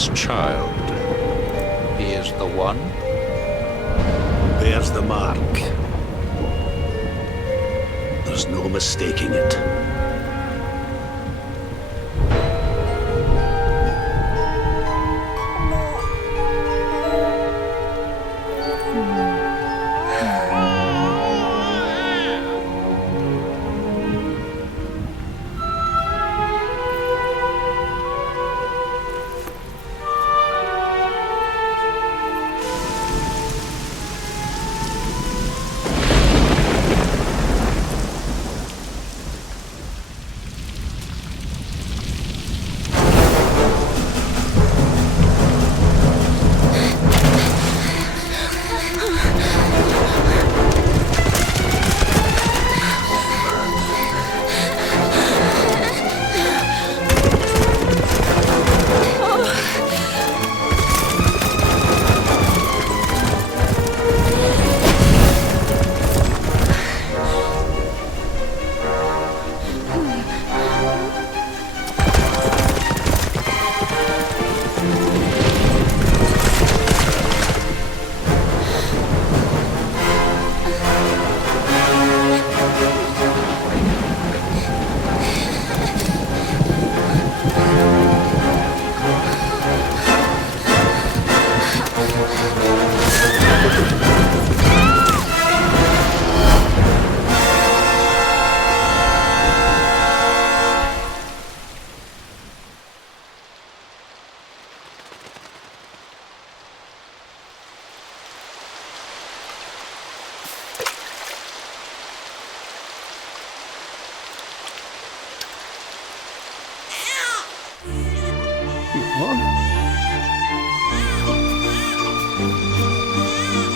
this child. He is the one? Bears the mark. There's no mistaking it.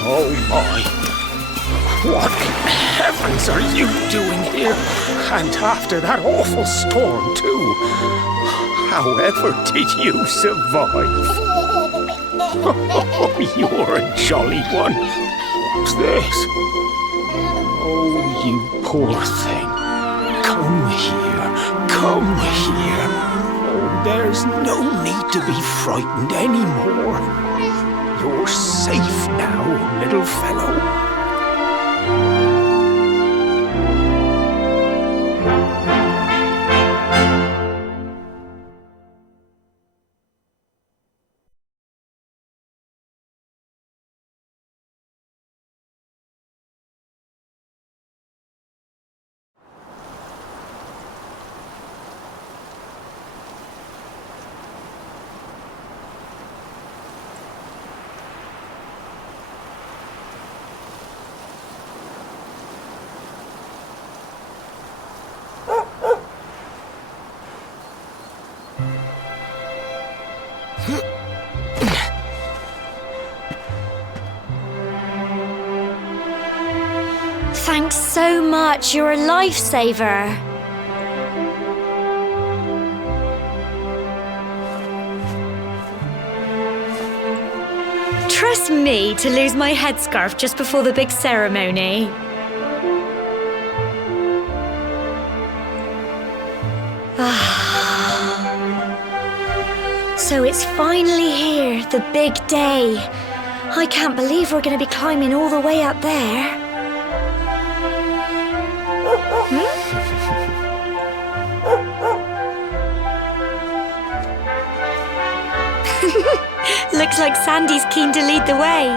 Oh my! What in heavens are you doing here? And after that awful storm, too. However did you survive? Oh, you're a jolly one. What's this? Oh, you poor thing. Come here. Come here. Oh, there's no need to be frightened anymore. You're safe now, little fellow. Thanks so much, you're a lifesaver. Trust me to lose my headscarf just before the big ceremony. So it's finally here, the big day. I can't believe we're going to be climbing all the way up there. Looks like Sandy's keen to lead the way.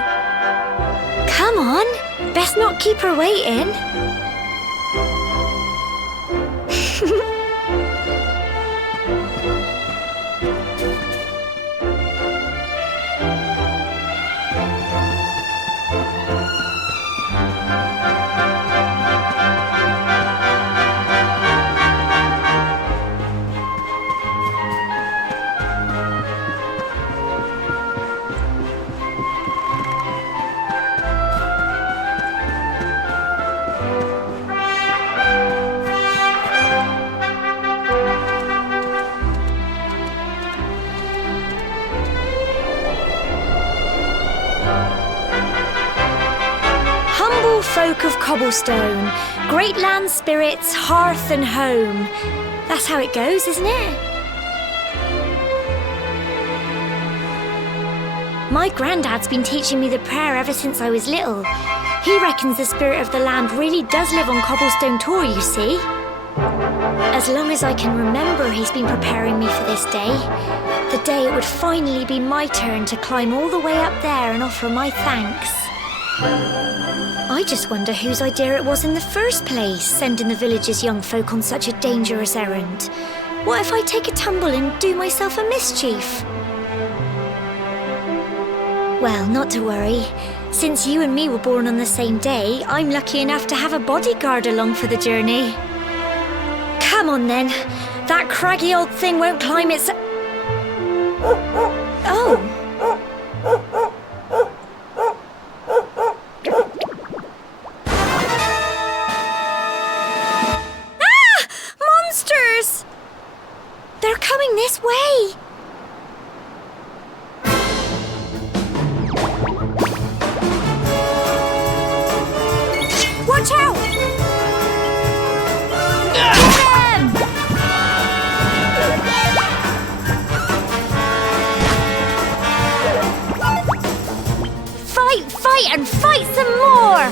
Come on, best not keep her waiting. Folk of cobblestone, great land spirits, hearth and home. That's how it goes, isn't it? My granddad's been teaching me the prayer ever since I was little. He reckons the spirit of the land really does live on Cobblestone Tor, you see. As long as I can remember, he's been preparing me for this day. The day it would finally be my turn to climb all the way up there and offer my thanks. I just wonder whose idea it was in the first place, sending the village's young folk on such a dangerous errand. What if I take a tumble and do myself a mischief? Well, not to worry. Since you and me were born on the same day, I'm lucky enough to have a bodyguard along for the journey. Come on then. That craggy old thing won't climb its... Oh. Ah! Monsters! They're coming this way. Watch out! Get him! Fight and fight some more!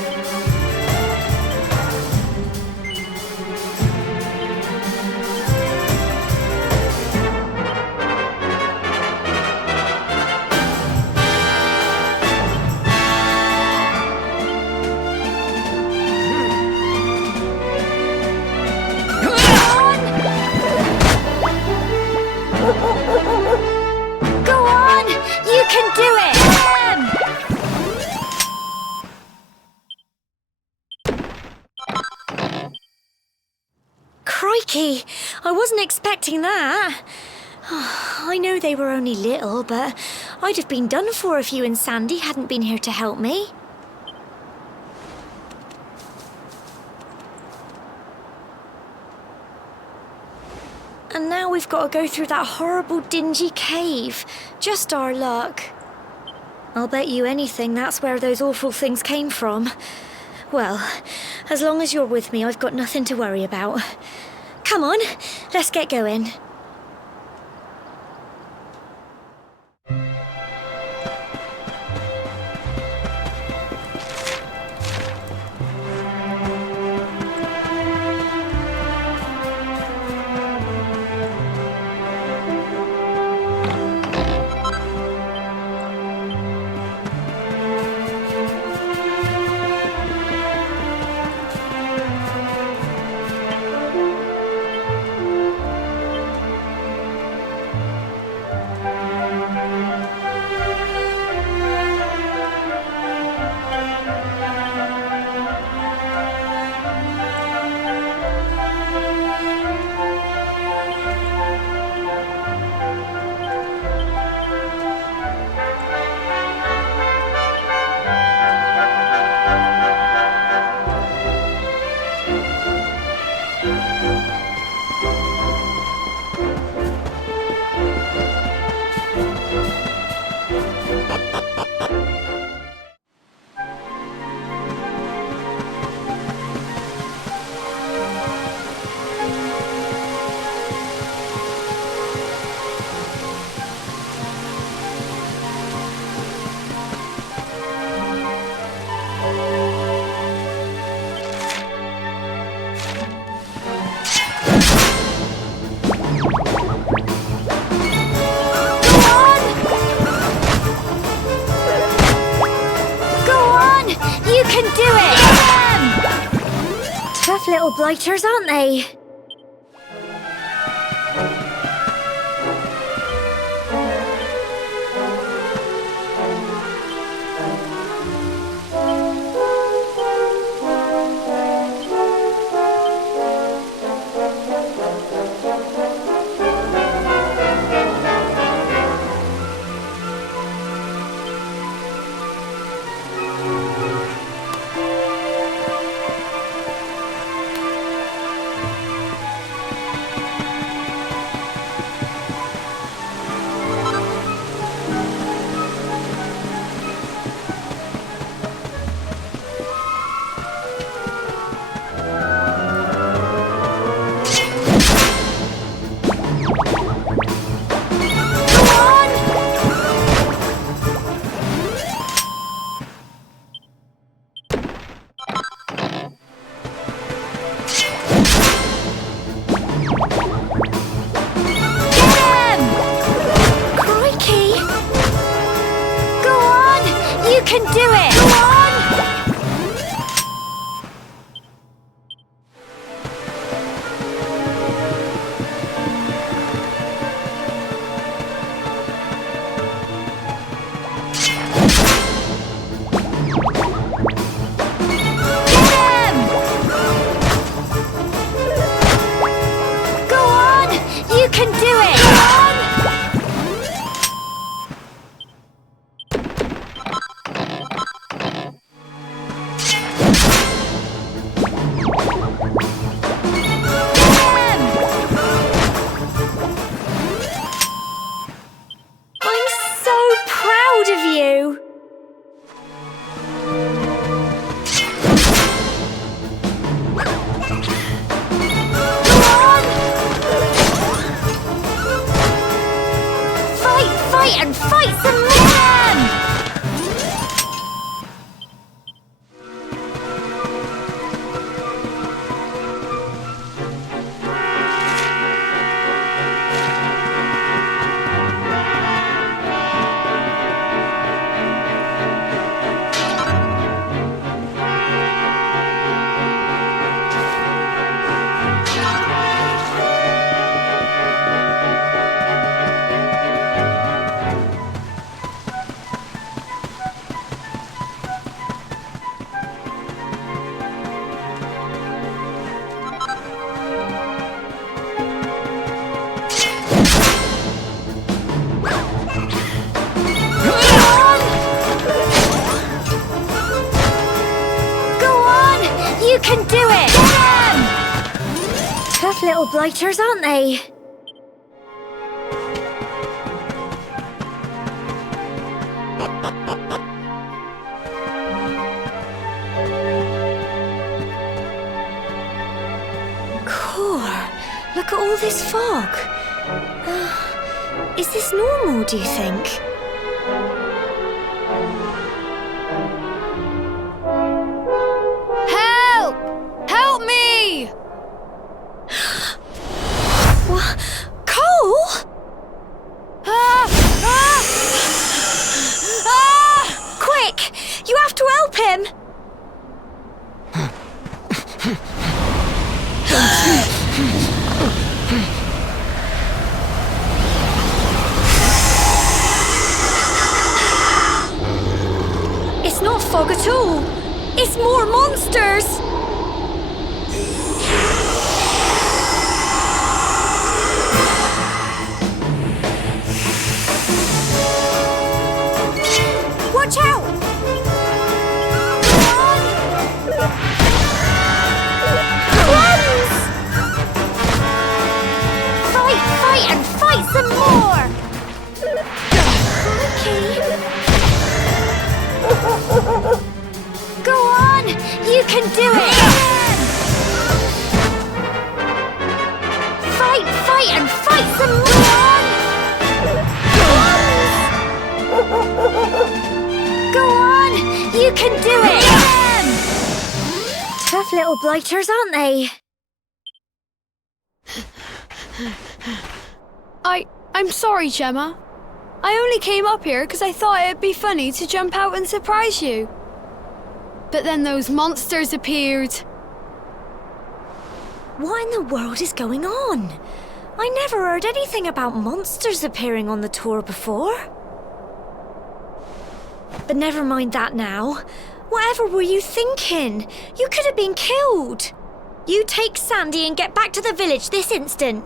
Go on! You can do it! Crikey! I wasn't expecting that. I know they were only little, but I'd have been done for if you and Sandy hadn't been here to help me. And now we've got to go through that horrible, dingy cave. Just our luck. I'll bet you anything that's where those awful things came from. Well, as long as you're with me, I've got nothing to worry about. Come on, let's get going. Tough little blighters, aren't they? Tough little blighters, aren't they? Look at all this fog. Is this normal, do you think? Help! Help me! What? Cole? Quick! You have to help him! It's not fog at all. It's more monsters. Watch out! Runs! Fight and fight some more! Go on! You can do it! Fight and fight some more! Go on! You can do it! Tough little blighters, aren't they? I'm sorry, Gemma. I only came up here because I thought it'd be funny to jump out and surprise you. But then those monsters appeared. What in the world is going on? I never heard anything about monsters appearing on the tour before. But never mind that now. Whatever were you thinking? You could have been killed. You take Sandy and get back to the village this instant.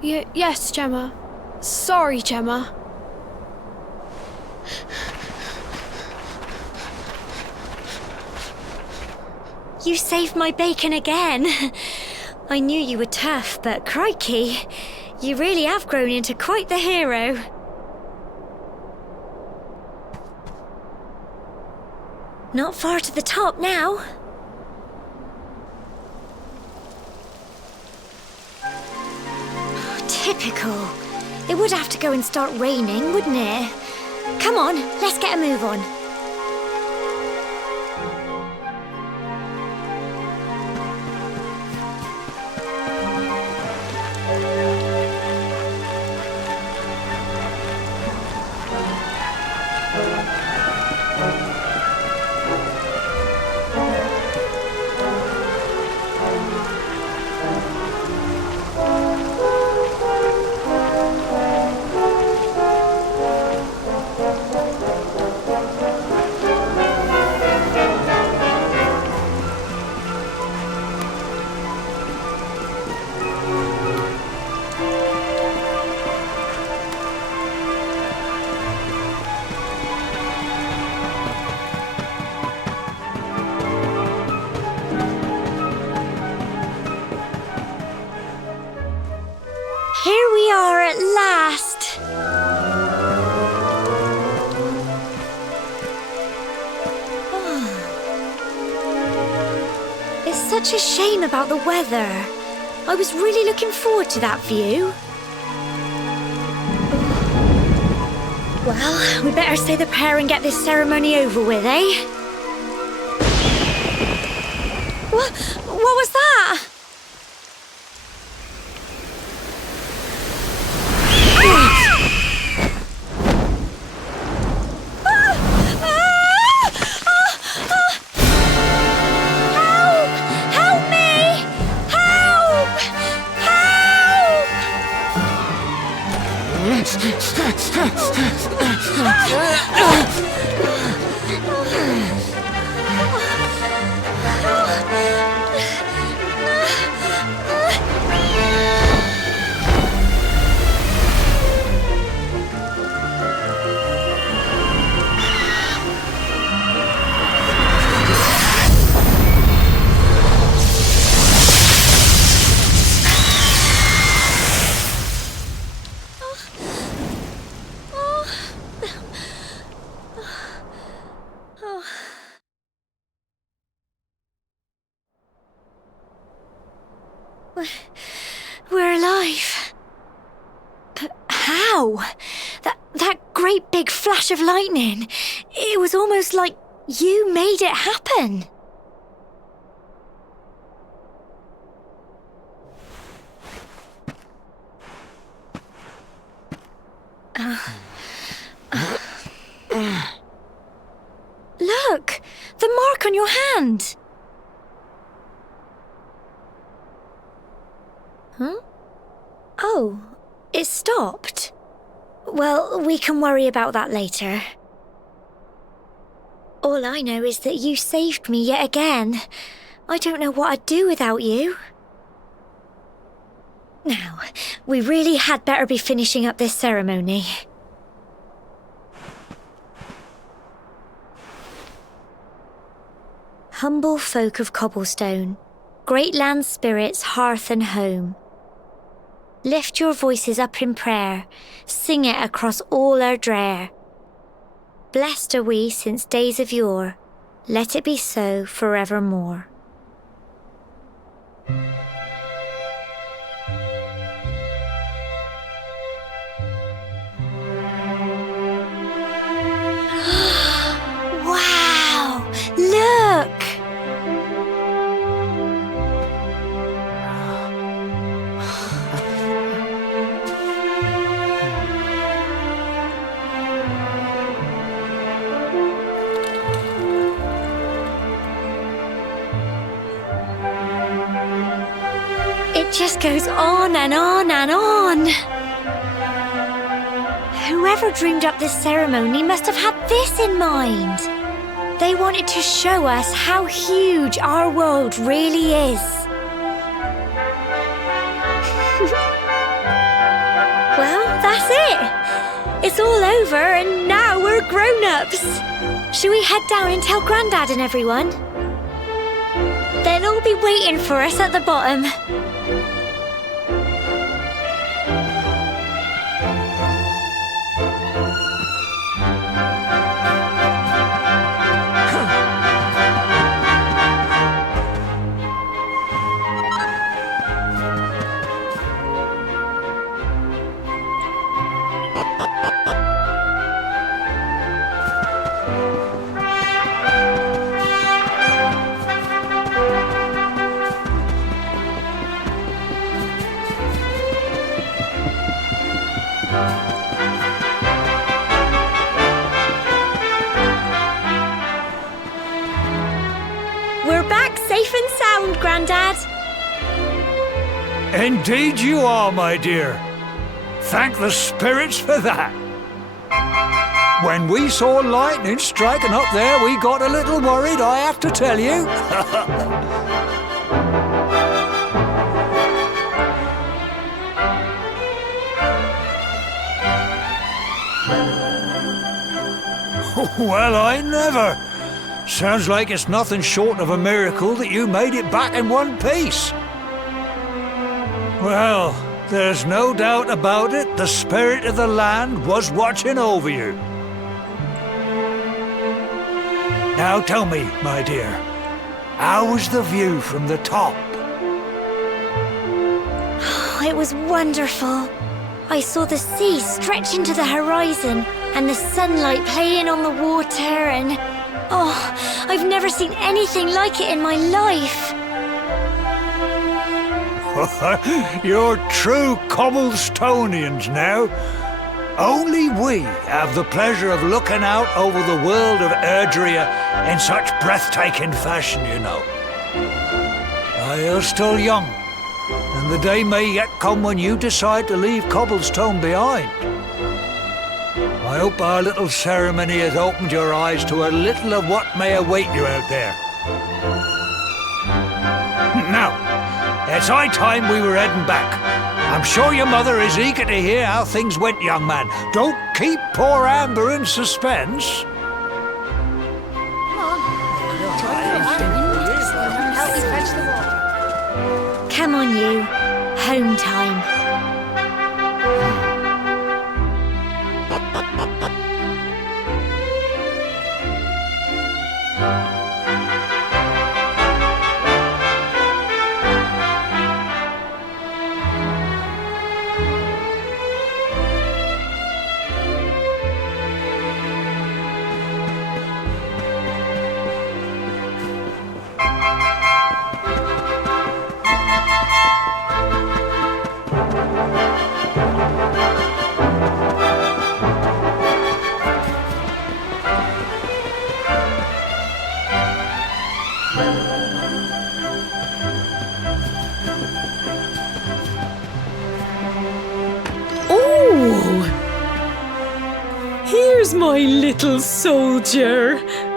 Yes, Gemma. Sorry, Gemma. You saved my bacon again. I knew you were tough, but crikey, you really have grown into quite the hero. Not far to the top now. Typical. It would have to go and start raining, wouldn't it? Come on, let's get a move on. Here we are at last. It's such a shame about the weather. I was really looking forward to that view. Well, we better say the prayer and get this ceremony over with, eh? What was that? We're alive. But how? That great big flash of lightning. It was almost like you made it happen. Look! The mark on your hand! Huh? Oh, it stopped. Well, we can worry about that later. All I know is that you saved me yet again. I don't know what I'd do without you. Now, we really had better be finishing up this ceremony. Humble folk of Cobblestone, great land spirits, hearth and home. Lift your voices up in prayer, sing it across all Erdrick. Blessed are we since days of yore, let it be so forevermore. Wow! Look! It just goes on and on and on. Whoever dreamed up this ceremony must have had this in mind. They wanted to show us how huge our world really is. Well, that's it. It's all over and now we're grown-ups. Shall we head down and tell Grandad and everyone? They'll all be waiting for us at the bottom. We're back safe and sound, Grandad. Indeed you are, my dear. Thank the spirits for that. When we saw lightning striking up there, we got a little worried, I have to tell you. Well, I never. Sounds like it's nothing short of a miracle that you made it back in one piece. Well, there's no doubt about it, the spirit of the land was watching over you. Now tell me, my dear, how was the view from the top? It was wonderful. I saw the sea stretch into the horizon and the sunlight playing on the water and... oh, I've never seen anything like it in my life. You're true Cobblestonians now. Only we have the pleasure of looking out over the world of Erdrick in such breathtaking fashion, you know. You're still young, and the day may yet come when you decide to leave Cobblestone behind. I hope our little ceremony has opened your eyes to a little of what may await you out there. Now, it's high time we were heading back. I'm sure your mother is eager to hear how things went, young man. Don't keep poor Amber in suspense. Come on, you. Home time. there's my little soldier.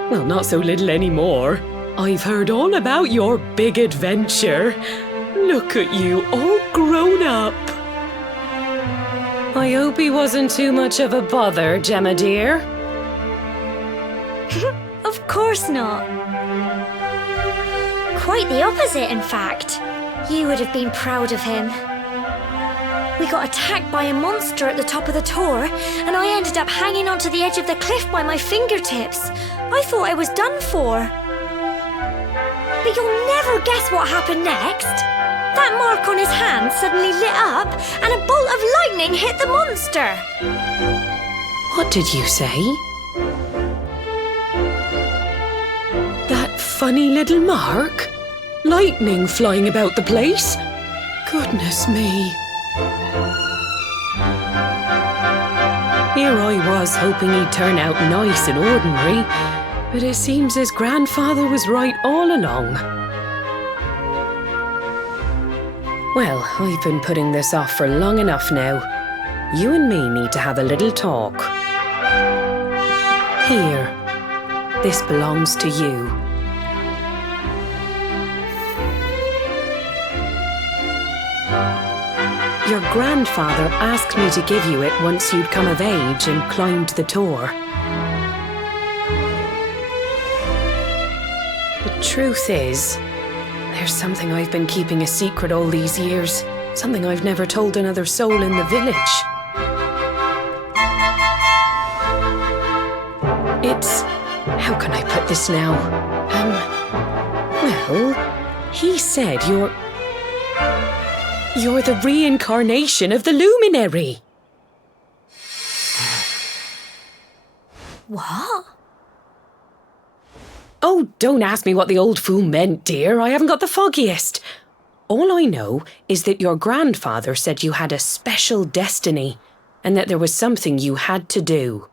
Well, not so little anymore. I've heard all about your big adventure. Look at you, all grown up. I hope he wasn't too much of a bother, Gemma dear. Of course not. Quite the opposite, in fact. You would have been proud of him. We got attacked by a monster at the top of the tower, and I ended up hanging onto the edge of the cliff by my fingertips. I thought I was done for. But you'll never guess what happened next. That mark on his hand suddenly lit up, and a bolt of lightning hit the monster. What did you say? That funny little mark? Lightning flying about the place? Goodness me. Here I was hoping he'd turn out nice and ordinary, but it seems his grandfather was right all along. Well, I've been putting this off for long enough now. You and me need to have a little talk. Here, this belongs to you. Your grandfather asked me to give you it once you'd come of age and climbed the tower. The truth is, there's something I've been keeping a secret all these years. Something I've never told another soul in the village. It's... how can I put this now? Well, he said You're the reincarnation of the luminary. What? Oh, don't ask me what the old fool meant, dear. I haven't got the foggiest. All I know is that your grandfather said you had a special destiny and that there was something you had to do.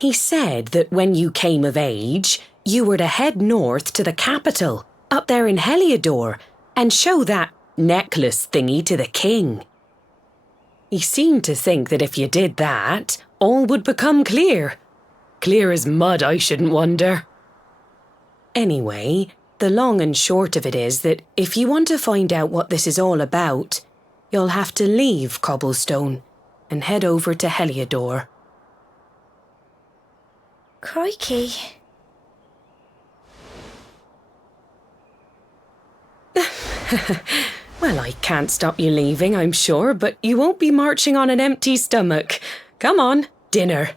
He said that when you came of age, you were to head north to the capital, up there in Heliodor, and show that necklace thingy to the king. He seemed to think that if you did that, all would become clear. Clear as mud, I shouldn't wonder. Anyway, the long and short of it is that if you want to find out what this is all about, you'll have to leave Cobblestone and head over to Heliodor. Crikey. Well, I can't stop you leaving, I'm sure, but you won't be marching on an empty stomach. Come on, dinner.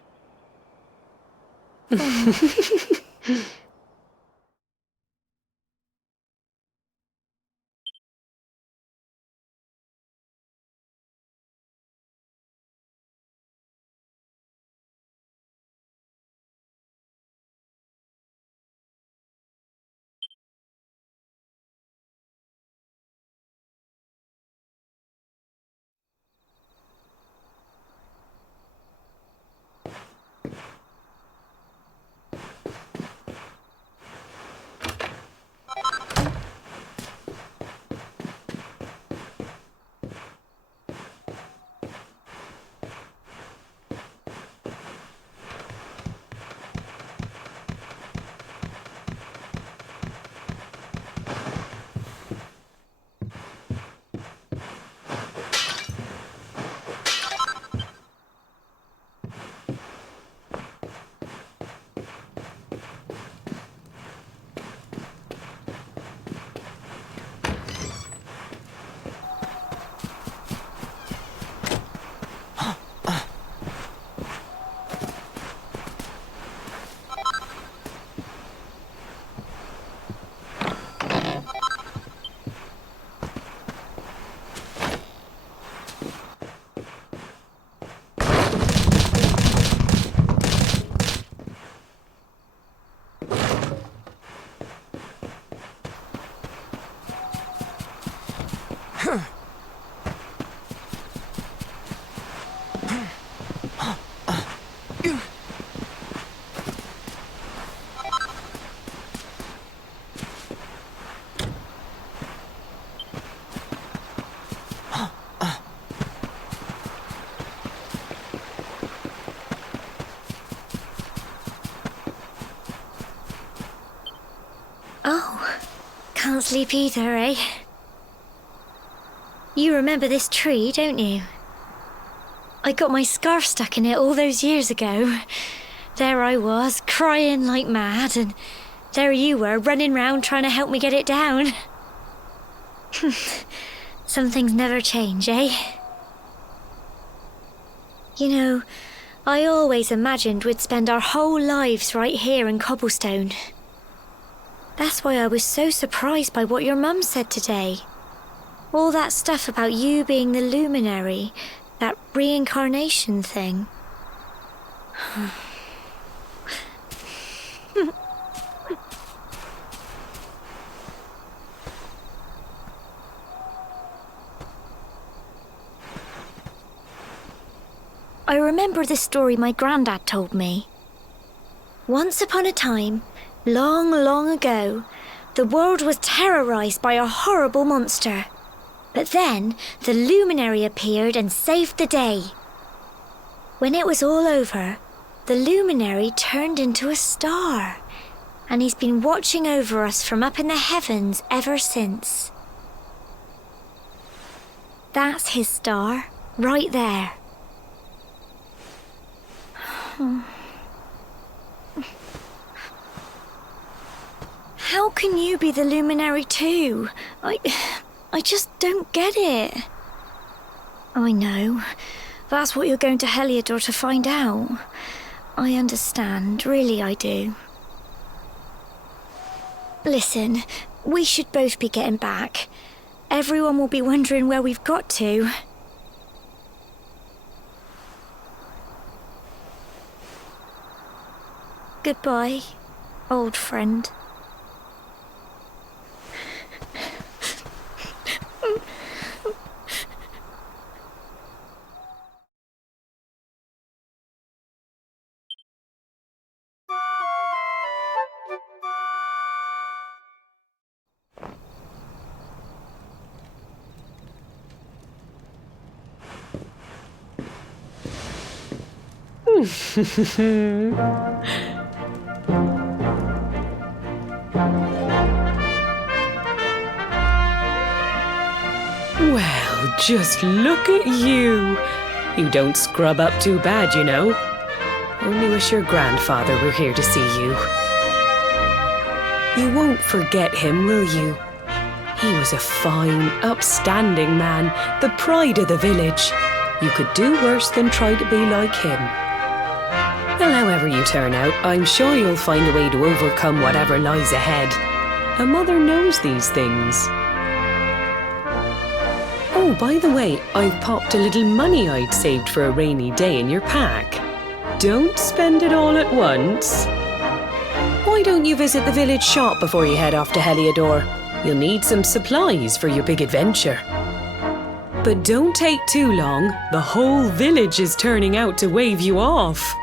can't sleep either, eh? You remember this tree, don't you? I got my scarf stuck in it all those years ago. There I was, crying like mad, and there you were, running round trying to help me get it down. Some things never change, eh? You know, I always imagined we'd spend our whole lives right here in Cobblestone. That's why I was so surprised by what your mum said today. All that stuff about you being the luminary, that reincarnation thing. I remember the story my granddad told me. Once upon a time, long, long ago, the world was terrorized by a horrible monster. But then the luminary appeared and saved the day. When it was all over, the luminary turned into a star, and he's been watching over us from up in the heavens ever since. That's his star, right there. How can you be the luminary too? I just don't get it. I know. That's what you're going to Heliodor to find out. I understand, really I do. Listen, we should both be getting back. Everyone will be wondering where we've got to. Goodbye, old friend. Well, just look at you. You don't scrub up too bad, you know. Only wish your grandfather were here to see you. You won't forget him, will you? He was a fine, upstanding man, the pride of the village. You could do worse than try to be like him. Well, however you turn out, I'm sure you'll find a way to overcome whatever lies ahead. A mother knows these things. Oh, by the way, I've popped a little money I'd saved for a rainy day in your pack. Don't spend it all at once. Why don't you visit the village shop before you head off to Heliodor? You'll need some supplies for your big adventure. But don't take too long. The whole village is turning out to wave you off.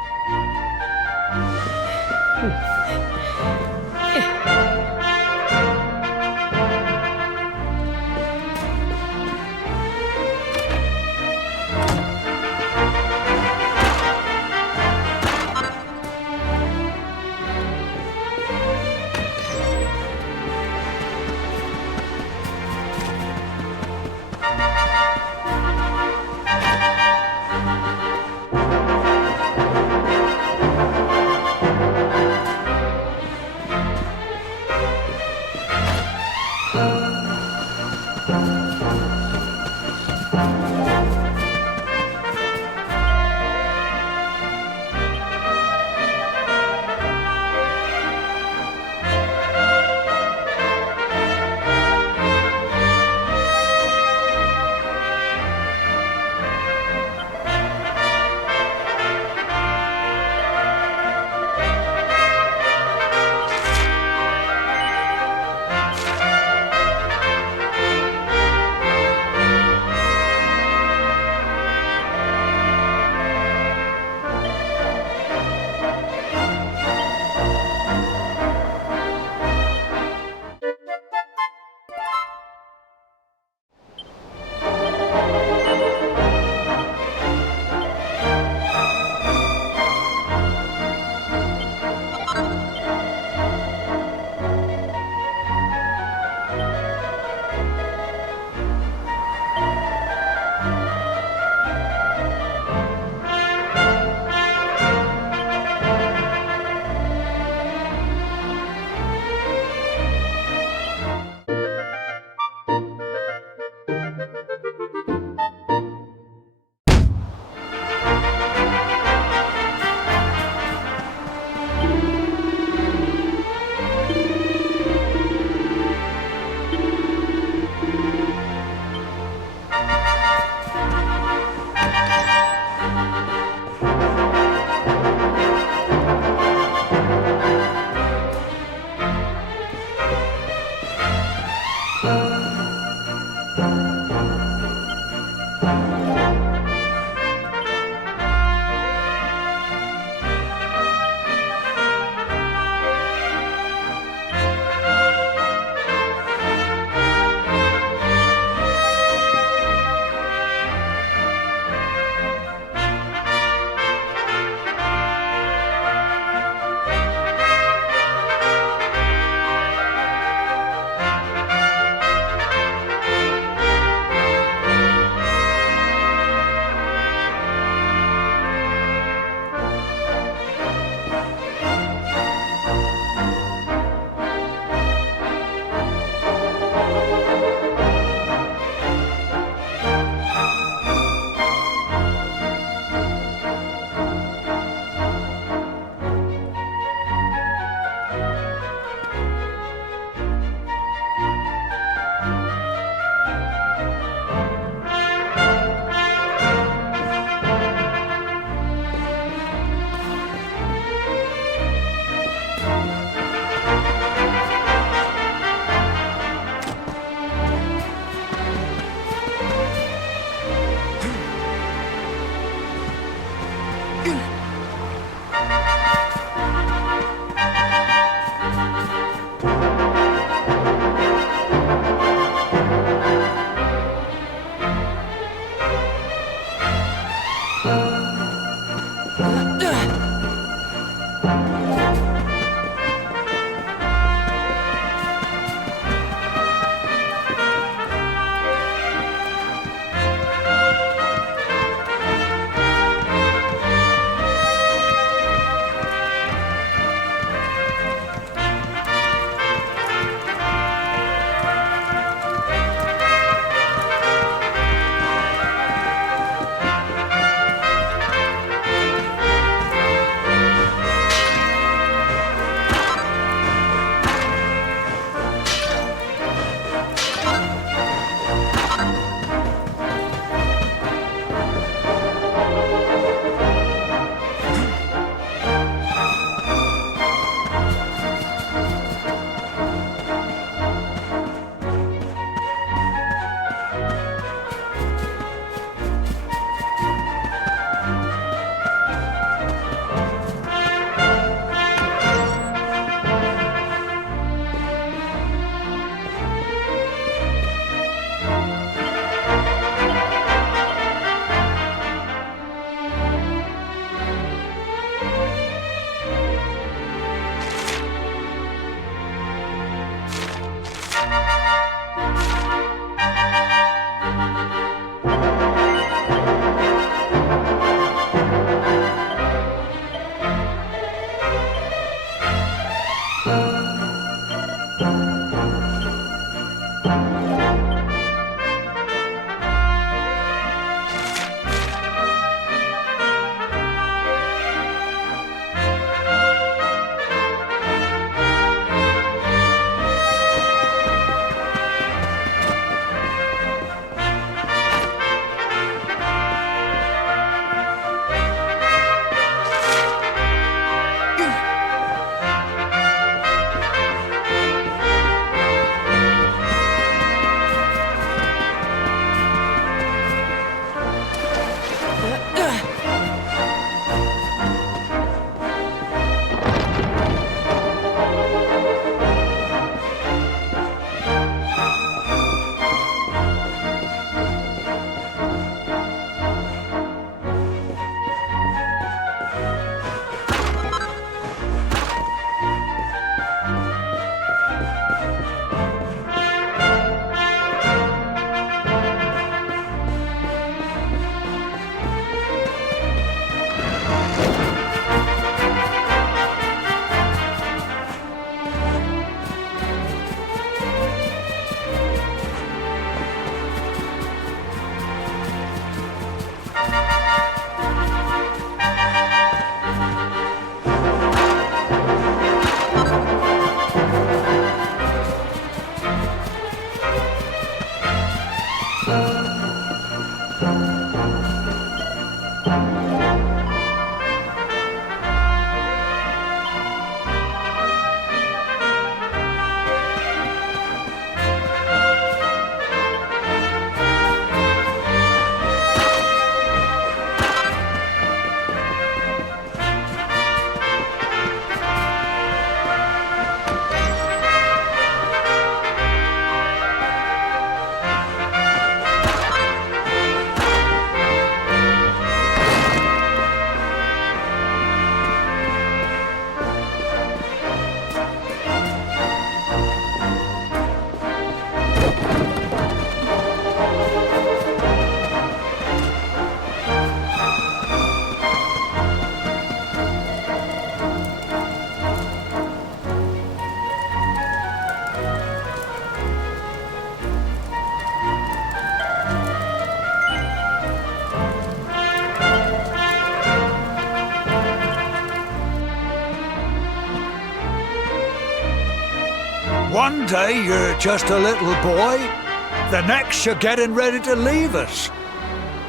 One day you're just a little boy, the next you're getting ready to leave us.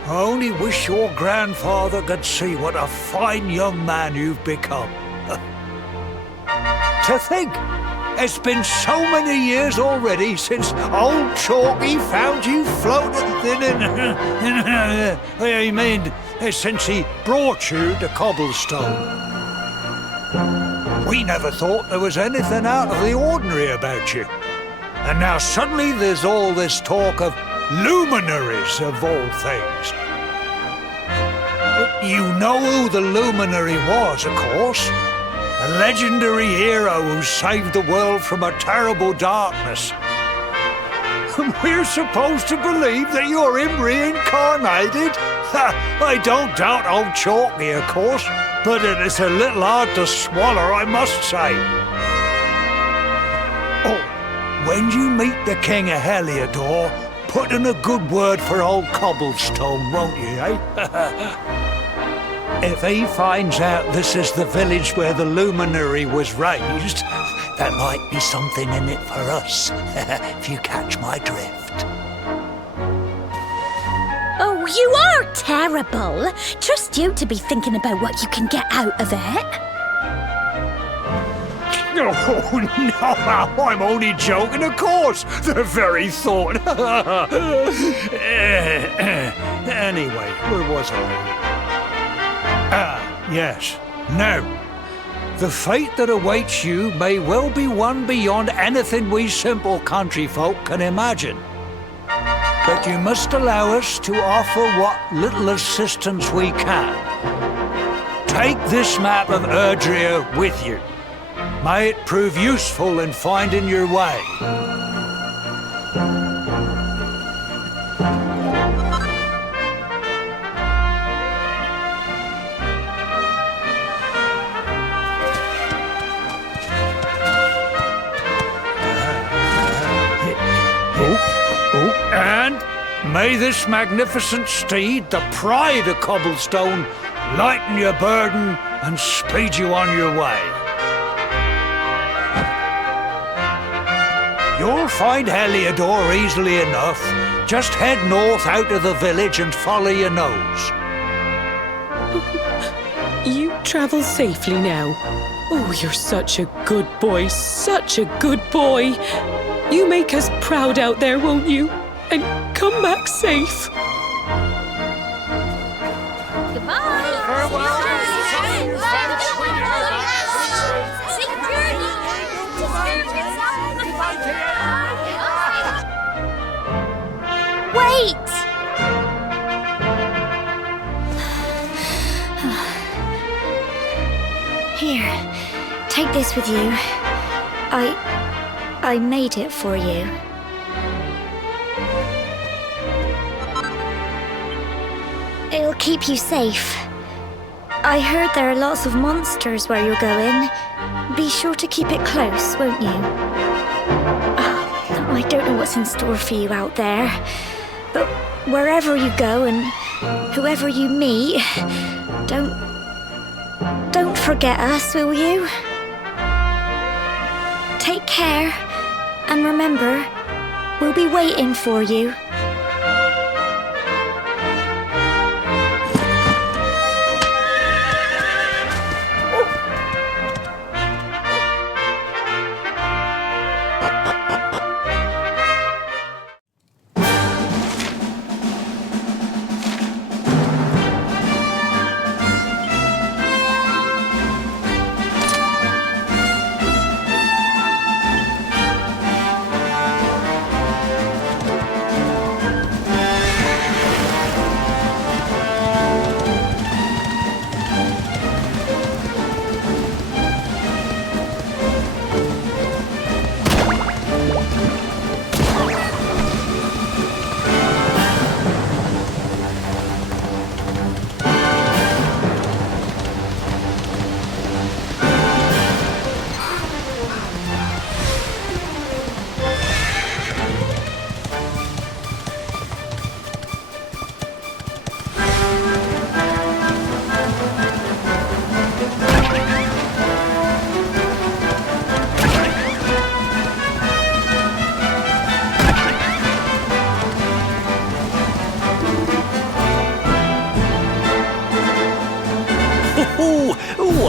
I only wish your grandfather could see what a fine young man you've become. To think, it's been so many years already since old Chalky found you floating I mean, since he brought you to Cobblestone. We never thought there was anything out of the ordinary about you. And now suddenly there's all this talk of luminaries of all things. You know who the luminary was, of course. A legendary hero who saved the world from a terrible darkness. And we're supposed to believe that you're him reincarnated? I don't doubt old Chalky, of course, but it is a little hard to swallow, I must say. Oh, when you meet the King of Heliodor, put in a good word for old Cobblestone, won't you, eh? If he finds out this is the village where the luminary was raised, there might be something in it for us, if you catch my drift. Oh, you are terrible. Trust you to be thinking about what you can get out of it. Oh, no, I'm only joking, of course. The very thought. Anyway, where was I? Yes. Now, the fate that awaits you may well be one beyond anything we simple country folk can imagine. But you must allow us to offer what little assistance we can. Take this map of Erdria with you. May it prove useful in finding your way. And may this magnificent steed, the pride of Cobblestone, lighten your burden and speed you on your way. You'll find Heliodor easily enough. Just head north out of the village and follow your nose. You travel safely now. Oh, you're such a good boy, such a good boy. You make us proud out there, won't you? And come back safe. Goodbye. Wait! Here, take this with you. I made it for you. It'll keep you safe. I heard there are lots of monsters where you're going. Be sure to keep it close, won't you? I don't know what's in store for you out there, but wherever you go and whoever you meet, don't forget us, will you? Take care, and remember, we'll be waiting for you.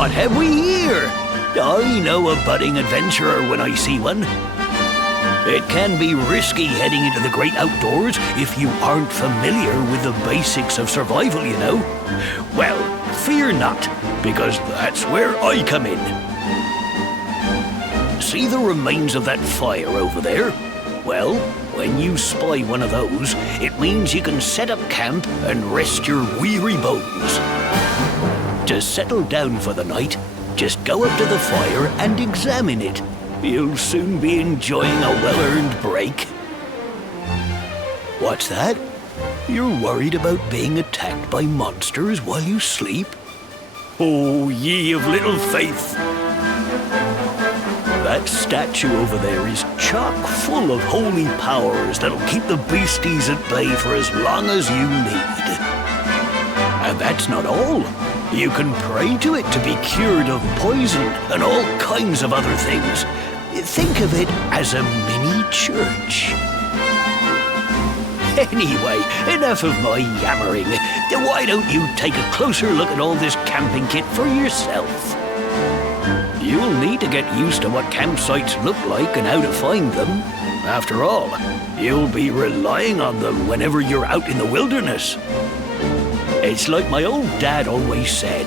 What have we here? I know a budding adventurer when I see one. It can be risky heading into the great outdoors if you aren't familiar with the basics of survival, you know. Well, fear not, because that's where I come in. See the remains of that fire over there? Well, when you spy one of those, it means you can set up camp and rest your weary bones. To settle down for the night, just go up to the fire and examine it. You'll soon be enjoying a well-earned break. What's that? You're worried about being attacked by monsters while you sleep? Oh, ye of little faith! That statue over there is chock full of holy powers that'll keep the beasties at bay for as long as you need. And that's not all. You can pray to it to be cured of poison and all kinds of other things. Think of it as a mini church. Anyway, enough of my yammering. Why don't you take a closer look at all this camping kit for yourself? You'll need to get used to what campsites look like and how to find them. After all, you'll be relying on them whenever you're out in the wilderness. It's like my old dad always said,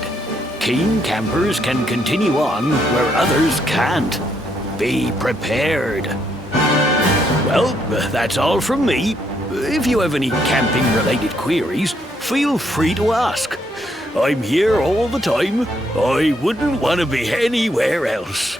keen campers can continue on where others can't. Be prepared. Well, that's all from me. If you have any camping-related queries, feel free to ask. I'm here all the time. I wouldn't want to be anywhere else.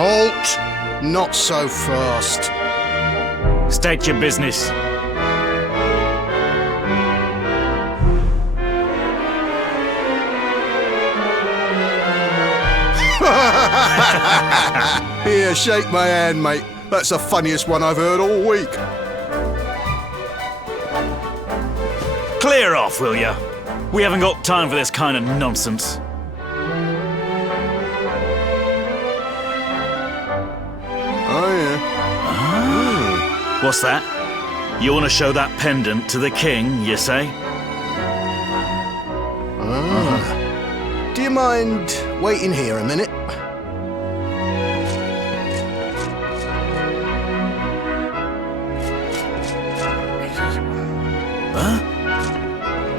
Halt! Not so fast. State your business. Here, shake my hand, mate. That's the funniest one I've heard all week. Clear off, will ya? We haven't got time for this kind of nonsense. Oh, yeah. What's that? You want to show that pendant to the king, you say? Do you mind waiting here a minute?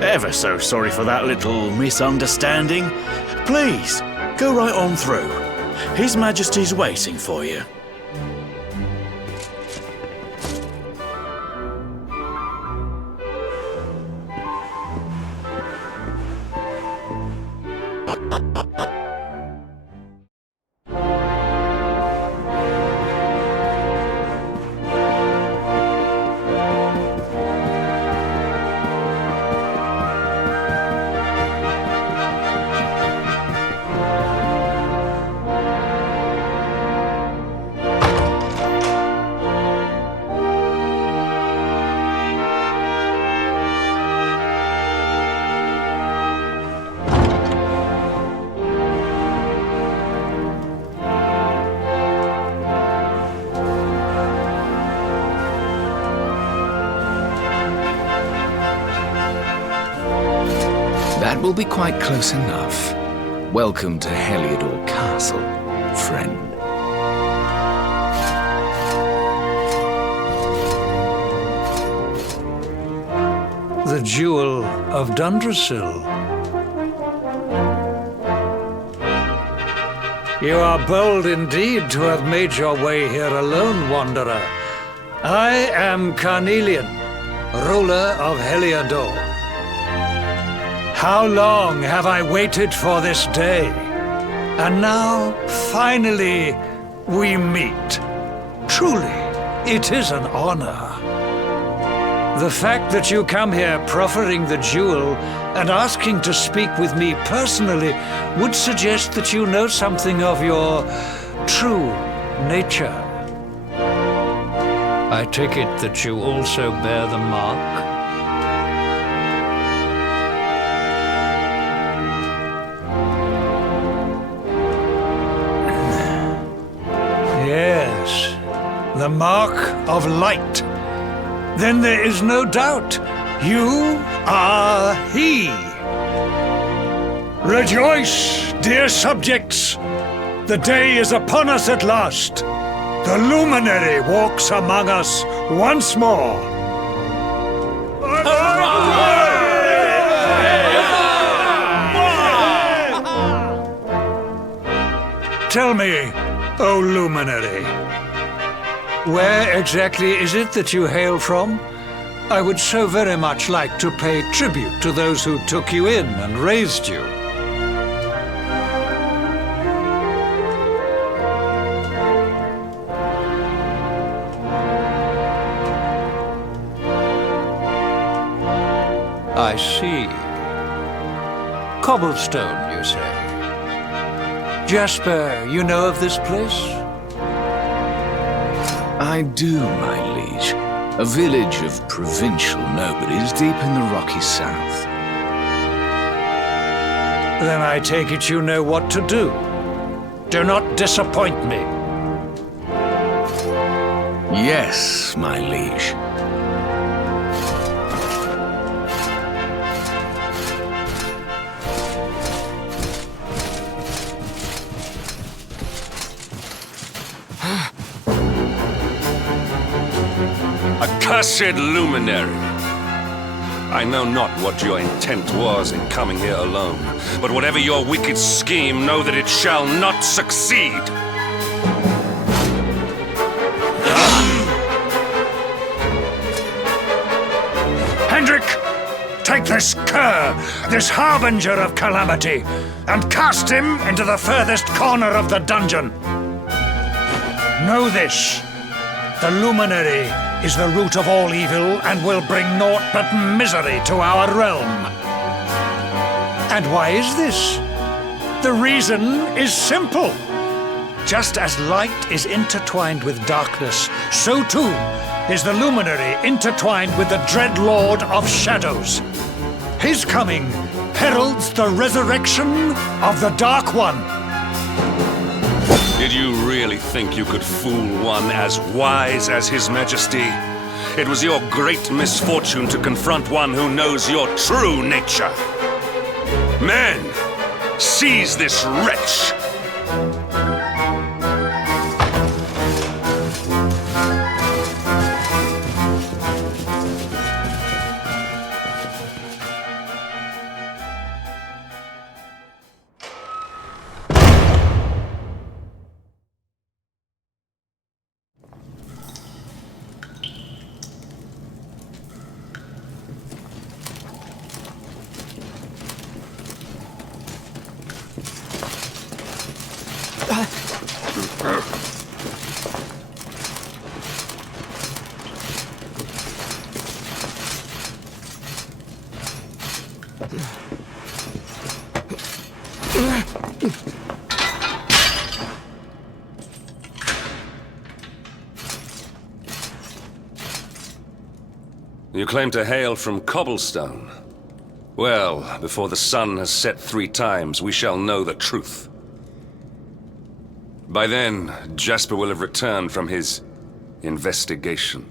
Ever so sorry for that little misunderstanding. Please, go right on through. His Majesty's waiting for you. That will be quite close enough. Welcome to Heliodor Castle, friend. The Jewel of Dundrasil. You are bold indeed to have made your way here alone, Wanderer. I am Carnelian, ruler of Heliodor. How long have I waited for this day? And now, finally, we meet. Truly, it is an honor. The fact that you come here proffering the jewel and asking to speak with me personally would suggest that you know something of your true nature. I take it that you also bear the mark? Yes, the mark of light. Then there is no doubt. You are he. Rejoice, dear subjects. The day is upon us at last. The luminary walks among us once more. Tell me, O luminary, where exactly is it that you hail from? I would so very much like to pay tribute to those who took you in and raised you. I see. Cobblestone, you say? Jasper, you know of this place? I do, my liege. A village of provincial nobles deep in the rocky south. Then I take it you know what to do. Do not disappoint me. Yes, my liege. Accursed luminary! I know not what your intent was in coming here alone, but whatever your wicked scheme, know that it shall not succeed! Erdrick, take this cur, this harbinger of calamity, and cast him into the furthest corner of the dungeon. Know this. The luminary is the root of all evil and will bring naught but misery to our realm. And why is this? The reason is simple. Just as light is intertwined with darkness, so too is the luminary intertwined with the dread Lord of Shadows. His coming heralds the resurrection of the Dark One. Did you really think you could fool one as wise as His Majesty? It was your great misfortune to confront one who knows your true nature. Men, seize this wretch! You claim to hail from Cobblestone. Well, before the sun has set 3 times, we shall know the truth. By then, Jasper will have returned from his investigation.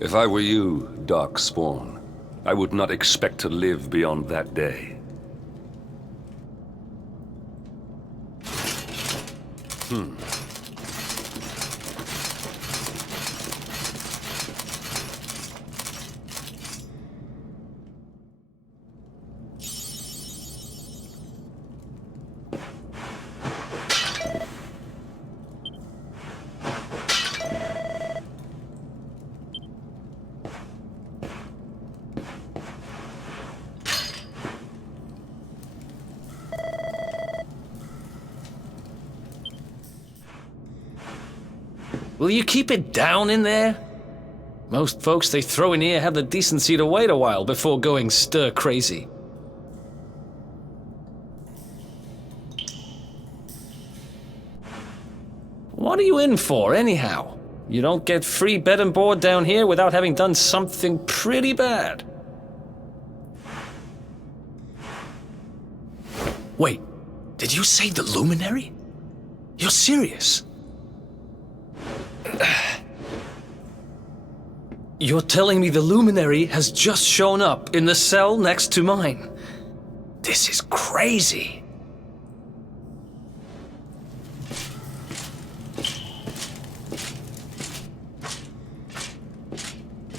If I were you, Dark Spawn, I would not expect to live beyond that day. Will you keep it down in there? Most folks they throw in here have the decency to wait a while before going stir crazy. What are you in for, anyhow? You don't get free bed and board down here without having done something pretty bad. Wait, did you say the Luminary? You're serious? You're telling me the Luminary has just shown up in the cell next to mine? This is crazy.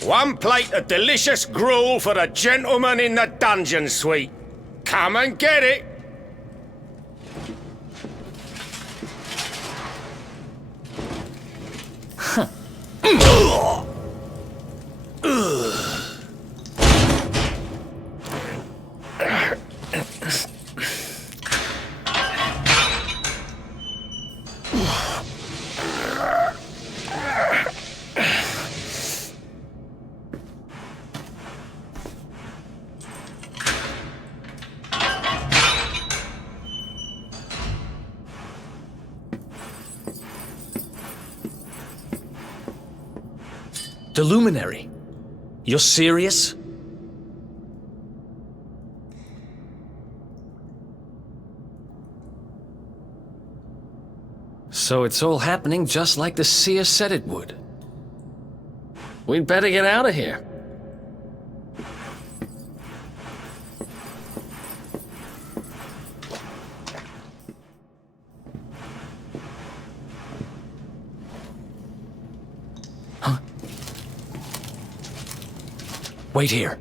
One plate of delicious gruel for the gentleman in the dungeon suite. Come and get it. The Luminary? You're serious? So it's all happening just like the seer said it would. We'd better get out of here. Wait here.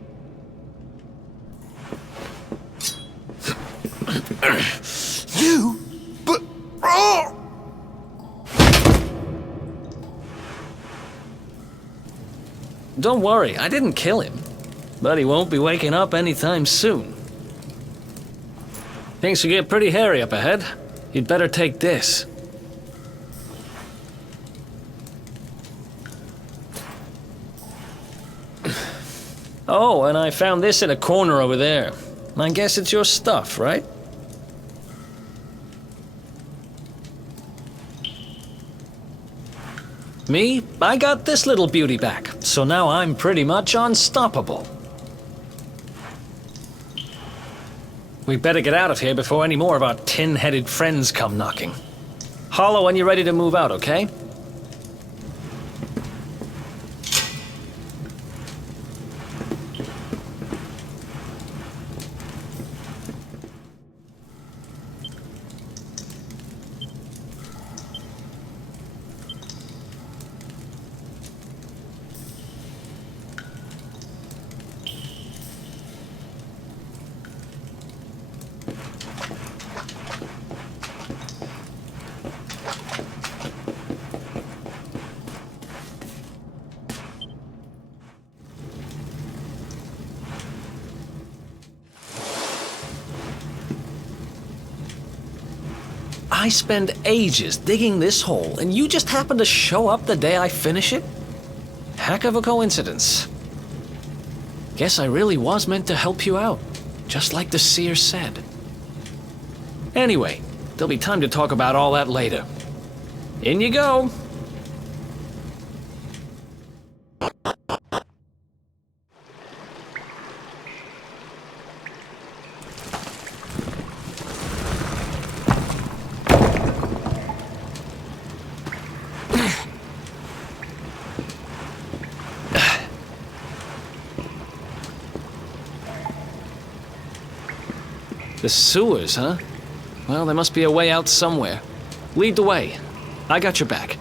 You? But... Oh! Don't worry, I didn't kill him. But he won't be waking up anytime soon. Things will get pretty hairy up ahead. You'd better take this. Oh, and I found this in a corner over there. I guess it's your stuff, right? Me? I got this little beauty back, so now I'm pretty much unstoppable. We better get out of here before any more of our tin-headed friends come knocking. Holler when you're ready to move out, okay? I spend ages digging this hole, and you just happen to show up the day I finish it? Heck of a coincidence. Guess I really was meant to help you out, just like the seer said. Anyway, there'll be time to talk about all that later. In you go. The sewers, huh? Well, there must be a way out somewhere. Lead the way. I got your back.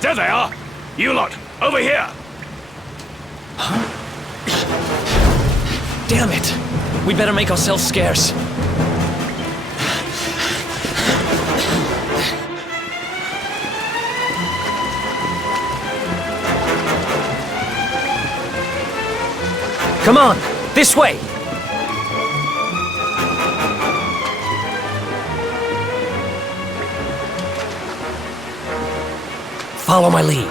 There they are! You lot, over here! Damn it! We better make ourselves scarce. Come on, this way! Follow my lead.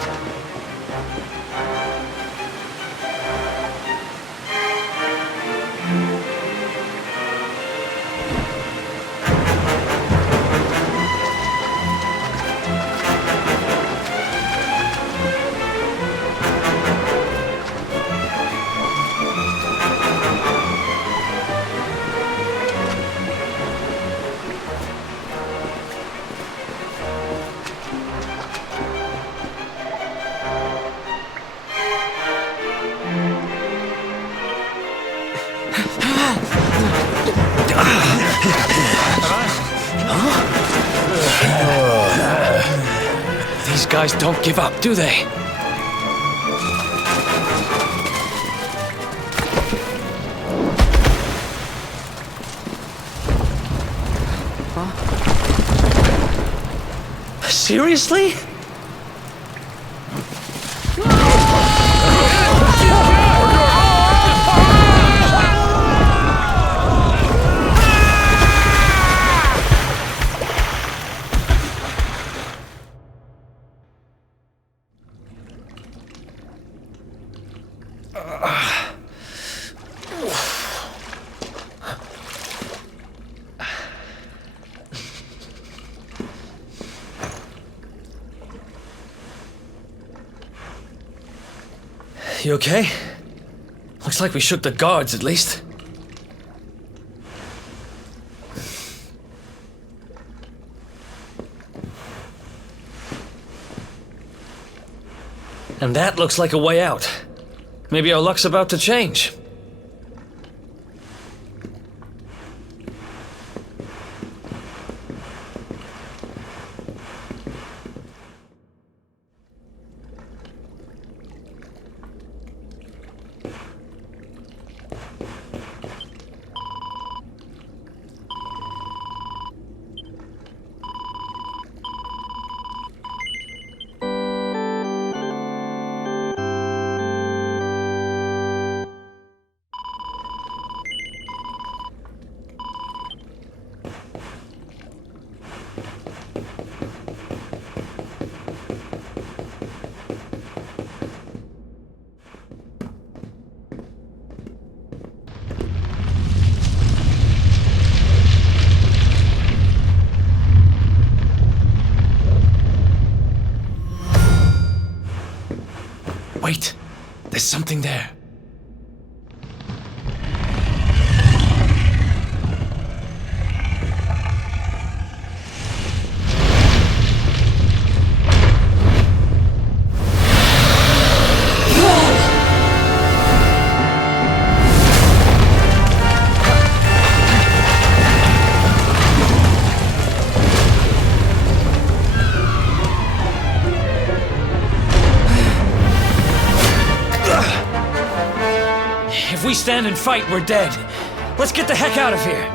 These guys don't give up, do they? Seriously? You okay? Looks like we shook the guards, at least. And that looks like a way out. Maybe our luck's about to change. Wait, there's something there. If we stand and fight, we're dead. Let's get the heck out of here.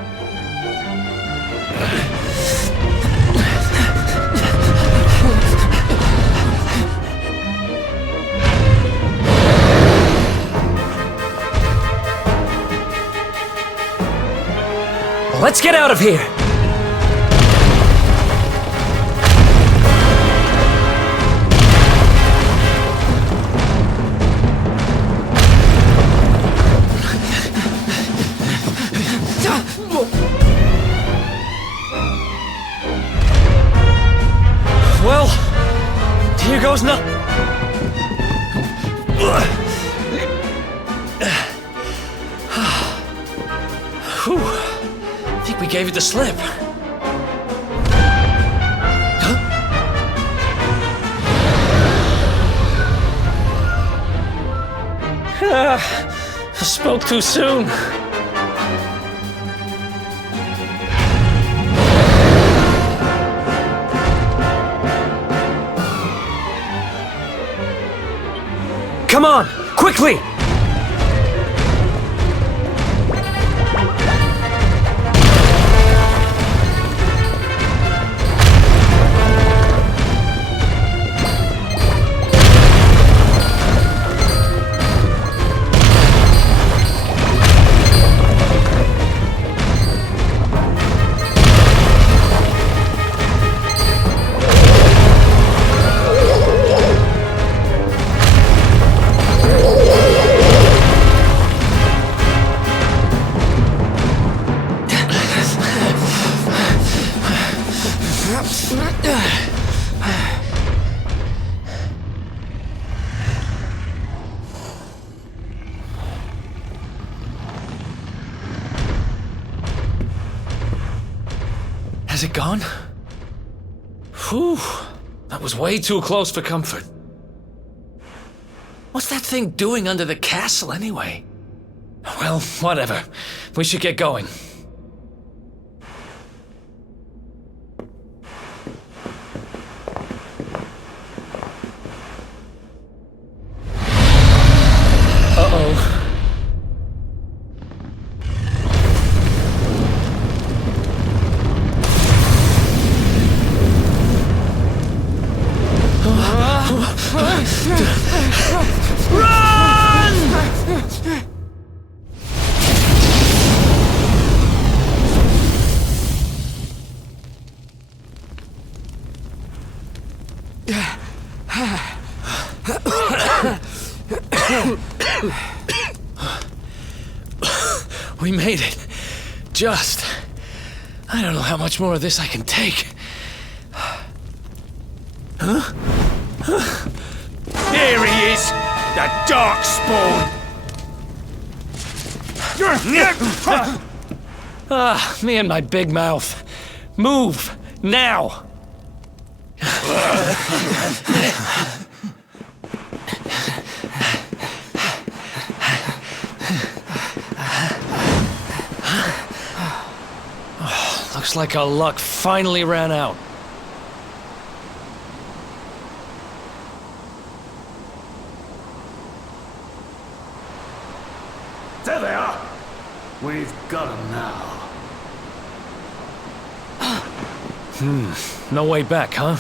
Let's get out of here. goes no... Whew. I think we gave it the slip. I spoke too soon. Come on, quickly! Has it gone? Whew. That was way too close for comfort. What's that thing doing under the castle anyway? Well, whatever. We should get going. Uh-oh. We made it. Just. I don't know how much more of this I can take. Huh? There he is! The Darkspawn! Me and my big mouth. Move! Now! Looks like our luck finally ran out. There they are! We've got them now. No way back, huh?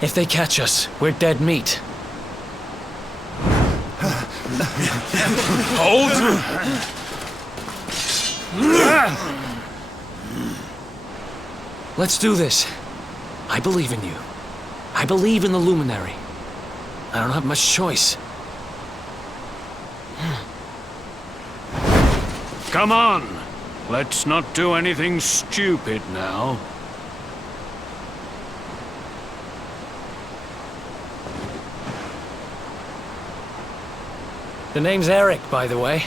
If they catch us, we're dead meat. Hold! Let's do this. I believe in you. I believe in the Luminary. I don't have much choice. Come on! Let's not do anything stupid now. The name's Eric, by the way.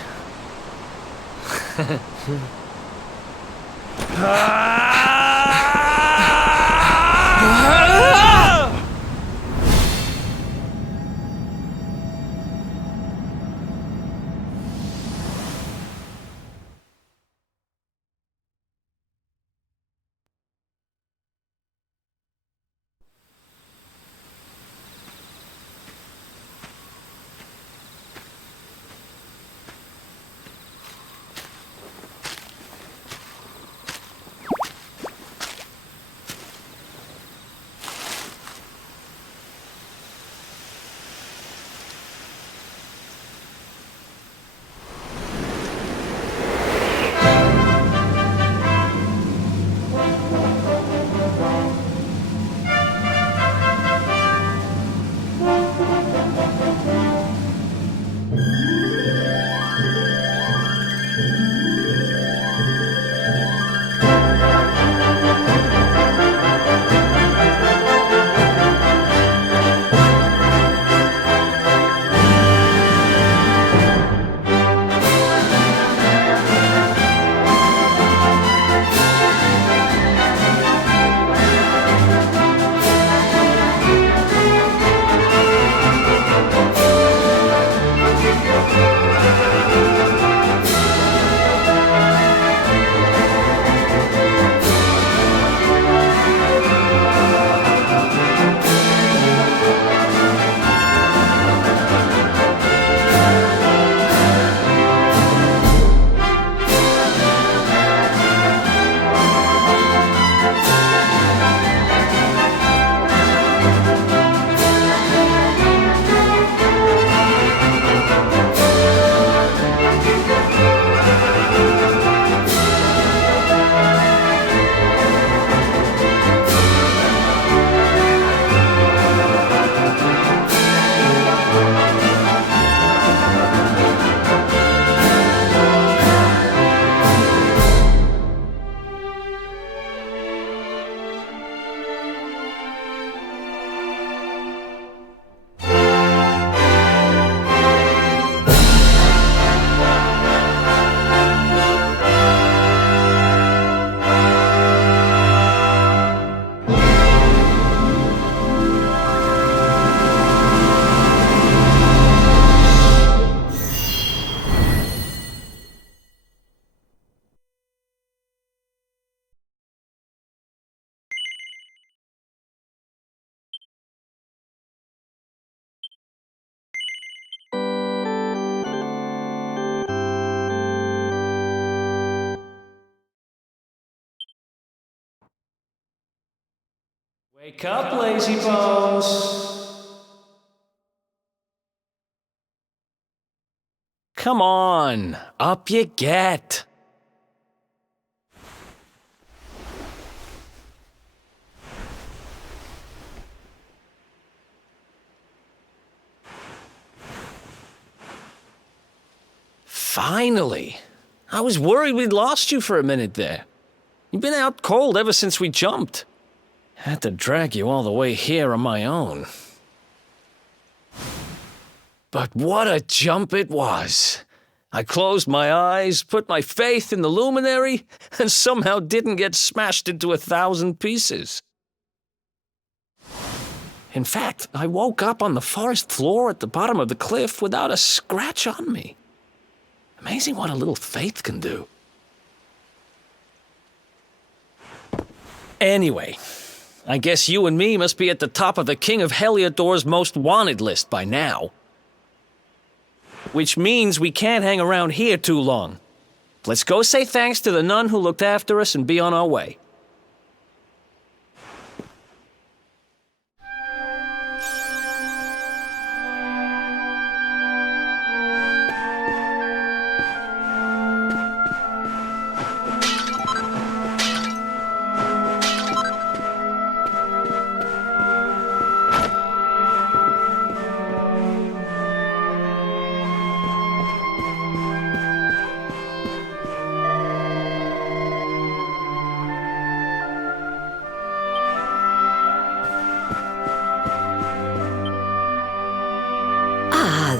Wake up, lazy bones! Come on, up you get! Finally! I was worried we'd lost you for a minute there. You've been out cold ever since we jumped. Had to drag you all the way here on my own. But what a jump it was! I closed my eyes, put my faith in the luminary, and somehow didn't get smashed into 1,000 pieces. In fact, I woke up on the forest floor at the bottom of the cliff without a scratch on me. Amazing what a little faith can do. Anyway, I guess you and me must be at the top of the King of Heliodor's most wanted list by now. Which means we can't hang around here too long. Let's go say thanks to the nun who looked after us and be on our way.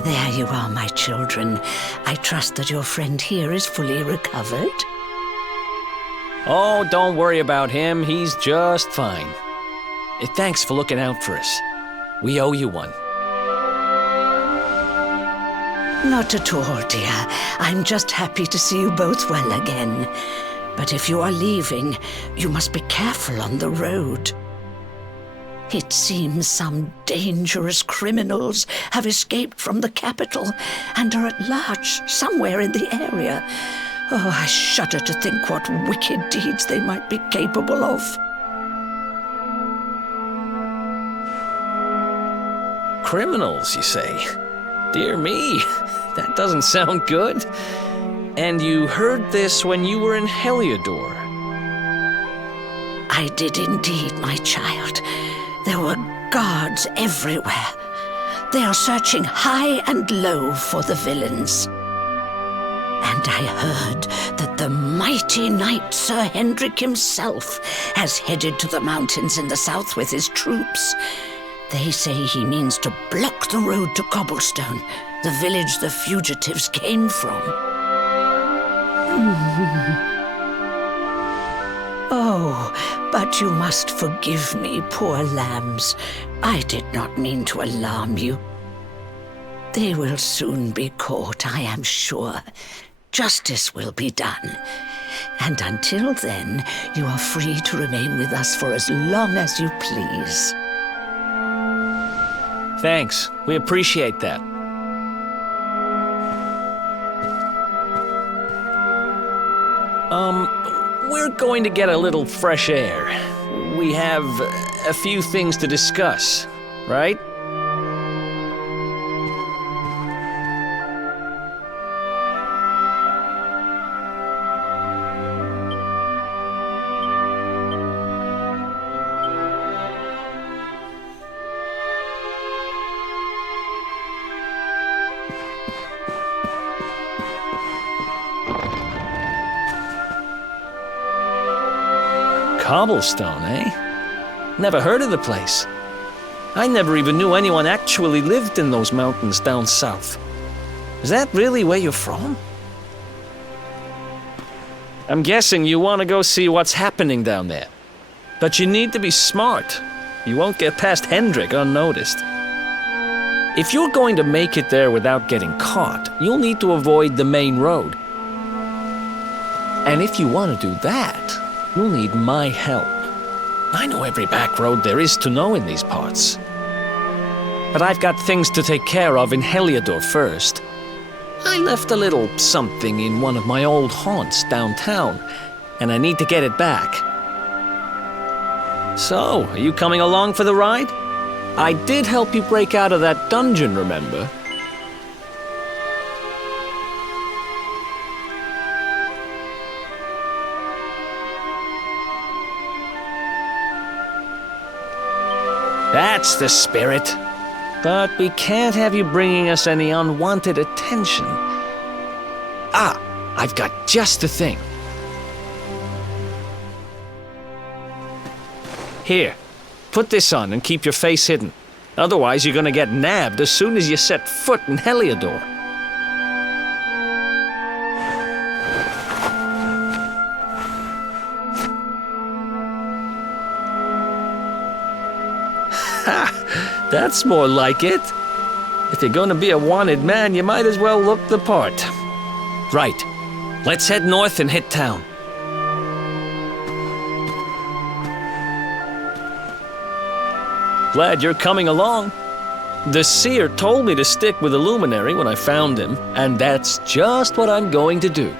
There you are, my children. I trust that your friend here is fully recovered. Oh, don't worry about him. He's just fine. Thanks for looking out for us. We owe you one. Not at all, dear. I'm just happy to see you both well again. But if you are leaving, you must be careful on the road. It seems some dangerous criminals have escaped from the capital and are at large somewhere in the area. Oh, I shudder to think what wicked deeds they might be capable of. Criminals, you say? Dear me, that doesn't sound good. And you heard this when you were in Heliodor? I did indeed, my child. There were guards everywhere. They are searching high and low for the villains. And I heard that the mighty knight Sir Erdrick himself has headed to the mountains in the south with his troops. They say he means to block the road to Cobblestone, the village the fugitives came from. Oh, but you must forgive me, poor lambs. I did not mean to alarm you. They will soon be caught, I am sure. Justice will be done. And until then, you are free to remain with us for as long as you please. Thanks. We appreciate that. We're going to get a little fresh air. We have a few things to discuss, right? Cobblestone, eh? Never heard of the place. I never even knew anyone actually lived in those mountains down south. Is that really where you're from? I'm guessing you want to go see what's happening down there. But you need to be smart. You won't get past Erdrick unnoticed. If you're going to make it there without getting caught, you'll need to avoid the main road. And if you want to do that, you'll need my help. I know every back road there is to know in these parts. But I've got things to take care of in Heliodor first. I left a little something in one of my old haunts downtown, and I need to get it back. So, are you coming along for the ride? I did help you break out of that dungeon, remember? That's the spirit. But we can't have you bringing us any unwanted attention. Ah, I've got just the thing. Here, put this on and keep your face hidden. Otherwise, you're gonna get nabbed as soon as you set foot in Heliodor. Ha! That's more like it. If you're gonna be a wanted man, you might as well look the part. Right. Let's head north and hit town. Glad you're coming along. The seer told me to stick with the luminary when I found him, and that's just what I'm going to do.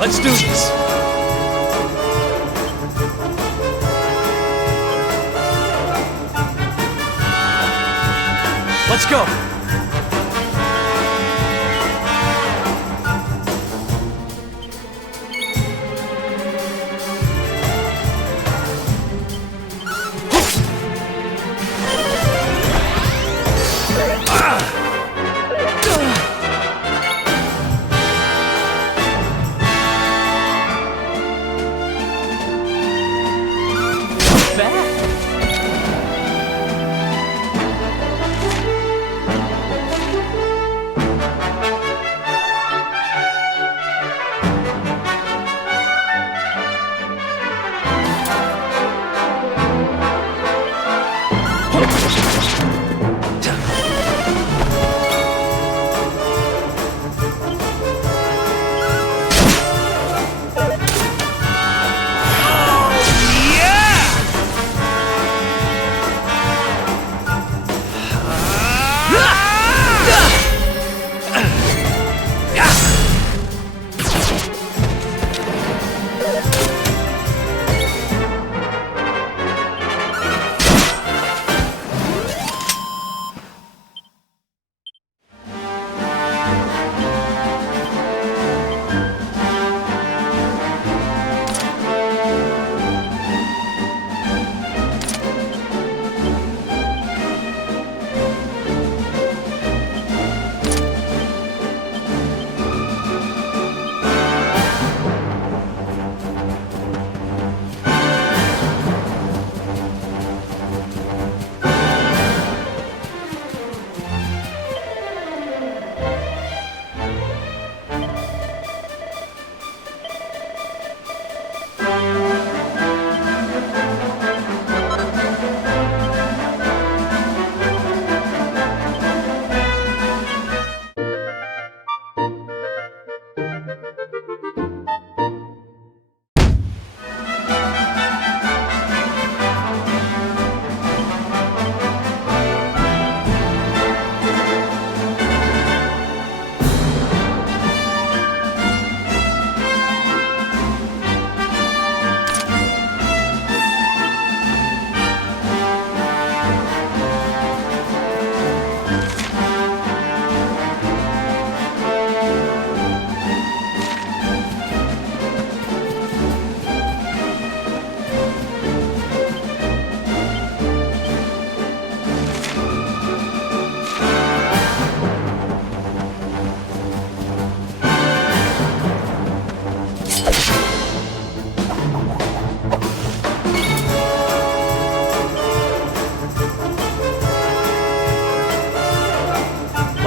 Let's do this. Let's go.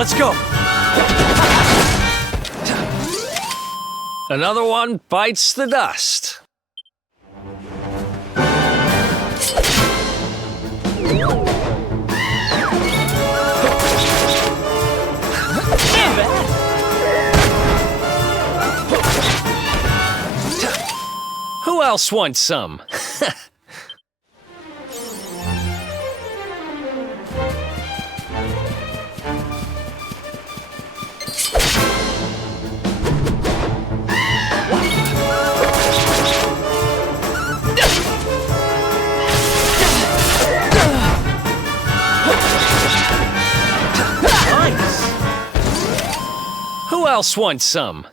Let's go. Another one bites the dust. Who else wants some? Who else wants some?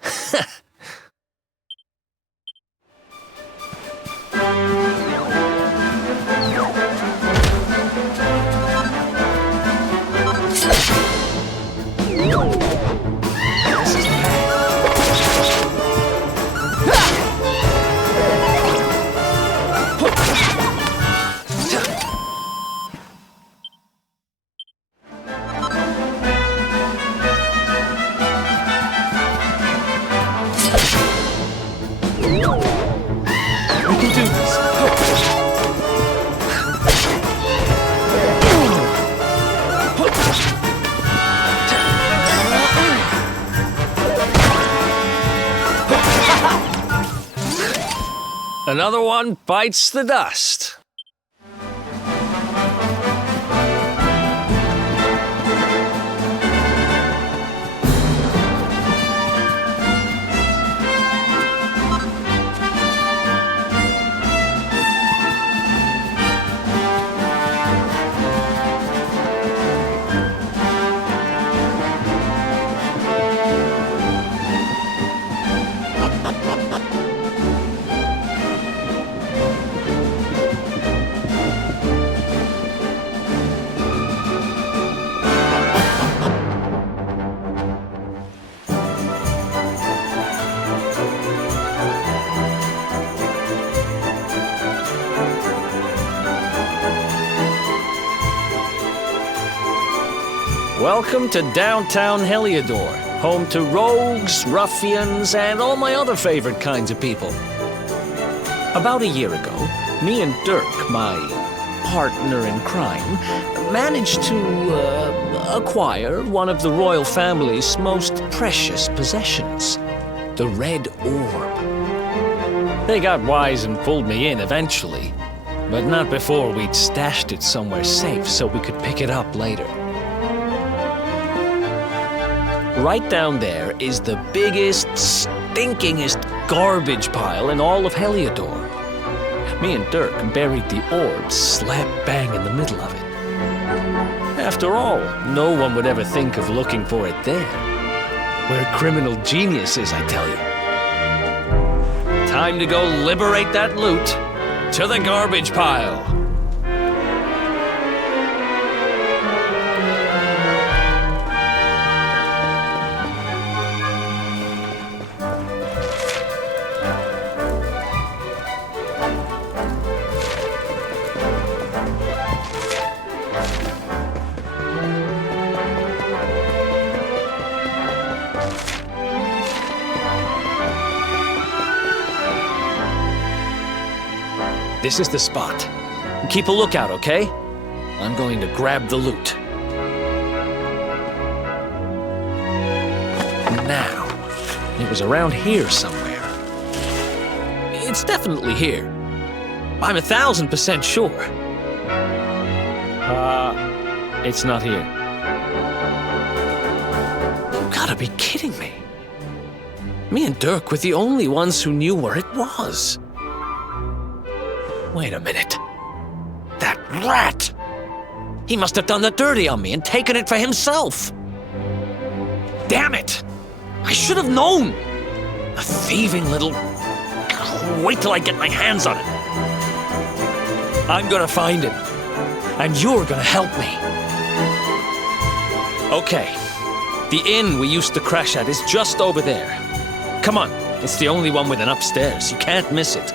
Another one bites the dust. Welcome to downtown Heliodor, home to rogues, ruffians, and all my other favorite kinds of people. About a year ago, me and Dirk, my partner in crime, managed to acquire one of the royal family's most precious possessions, the Red Orb. They got wise and pulled me in eventually, but not before we'd stashed it somewhere safe so we could pick it up later. Right down there is the biggest, stinkingest garbage pile in all of Heliodor. Me and Dirk buried the orb slap bang in the middle of it. After all, no one would ever think of looking for it there. We're criminal geniuses, I tell you. Time to go liberate that loot to the garbage pile. This is the spot. Keep a lookout, okay? I'm going to grab the loot. Now, it was around here somewhere. It's definitely here. I'm 1,000% sure. It's not here. You gotta be kidding me. Me and Dirk were the only ones who knew where it was. Wait a minute. That rat! He must have done the dirty on me and taken it for himself. Damn it! I should have known! A thieving little... Wait till I get my hands on it. I'm gonna find him. And you're gonna help me. Okay. The inn we used to crash at is just over there. Come on. It's the only one with an upstairs. You can't miss it.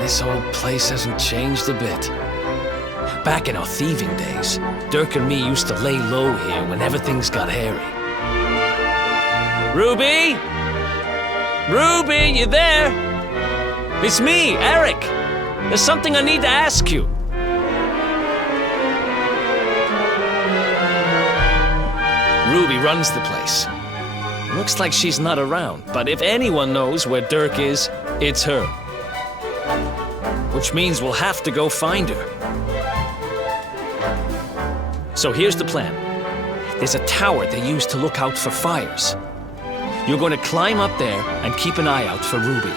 This old place hasn't changed a bit. Back in our thieving days, Dirk and me used to lay low here whenever things got hairy. Ruby? Ruby, you there? It's me, Eric. There's something I need to ask you. Ruby runs the place. Looks like she's not around, but if anyone knows where Dirk is, it's her. Which means we'll have to go find her. So here's the plan. There's a tower they use to look out for fires. You're going to climb up there and keep an eye out for Ruby.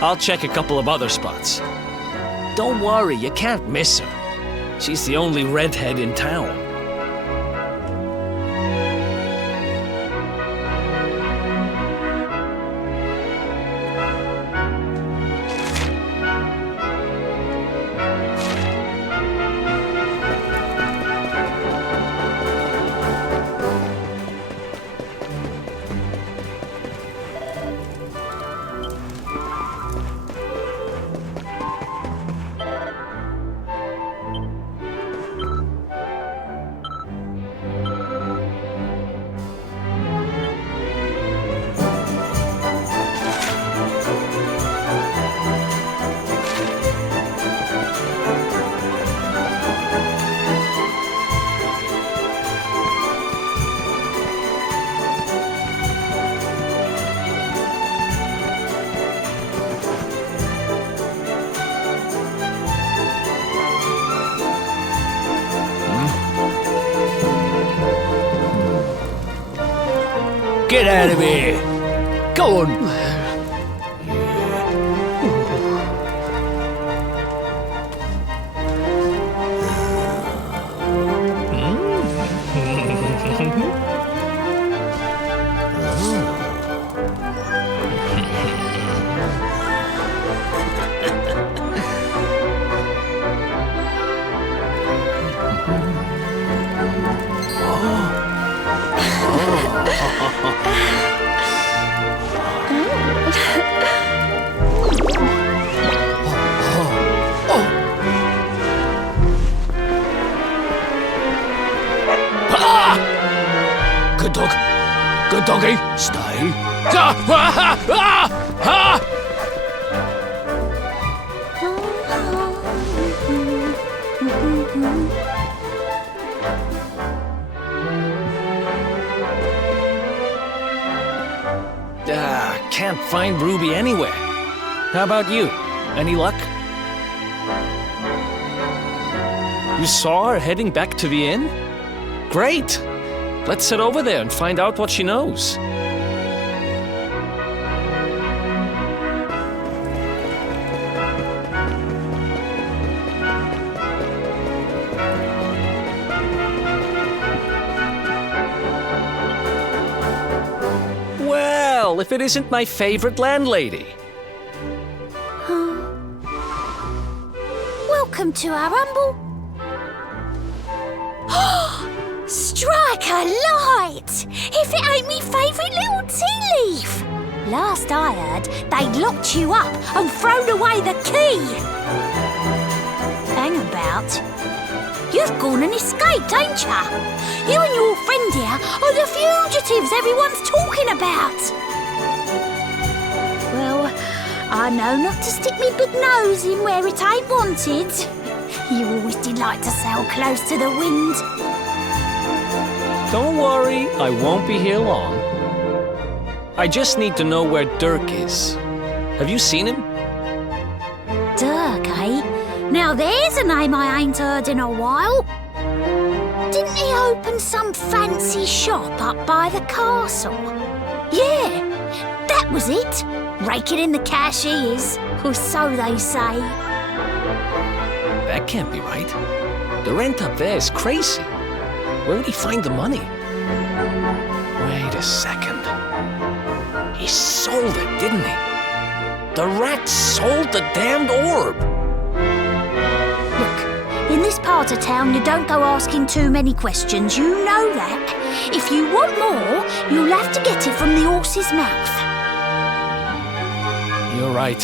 I'll check a couple of other spots. Don't worry, you can't miss her. She's the only redhead in town. Get out of here! Go on! Good dog. Good doggy. Stay. Can't find Ruby anywhere. How about you? Any luck? You saw her heading back to the inn? Great! Let's head over there and find out what she knows. Well, if it isn't my favorite landlady. Welcome to our humble... Strike a light! If it ain't me favourite little tea leaf! Last I heard, they'd locked you up and thrown away the key! Hang about. You've gone and escaped, ain't ya? You and your friend here are the fugitives everyone's talking about! Well, I know not to stick me big nose in where it ain't wanted. You always did like to sail close to the wind. Don't worry, I won't be here long. I just need to know where Dirk is. Have you seen him? Dirk, eh? Now there's a name I ain't heard in a while. Didn't he open some fancy shop up by the castle? Yeah, that was it. Raking in the cash he is, or so they say. That can't be right. The rent up there is crazy. Where would he find the money? Wait a second. He sold it, didn't he? The rat sold the damned orb. Look, in this part of town, you don't go asking too many questions. You know that. If you want more, you'll have to get it from the horse's mouth. You're right.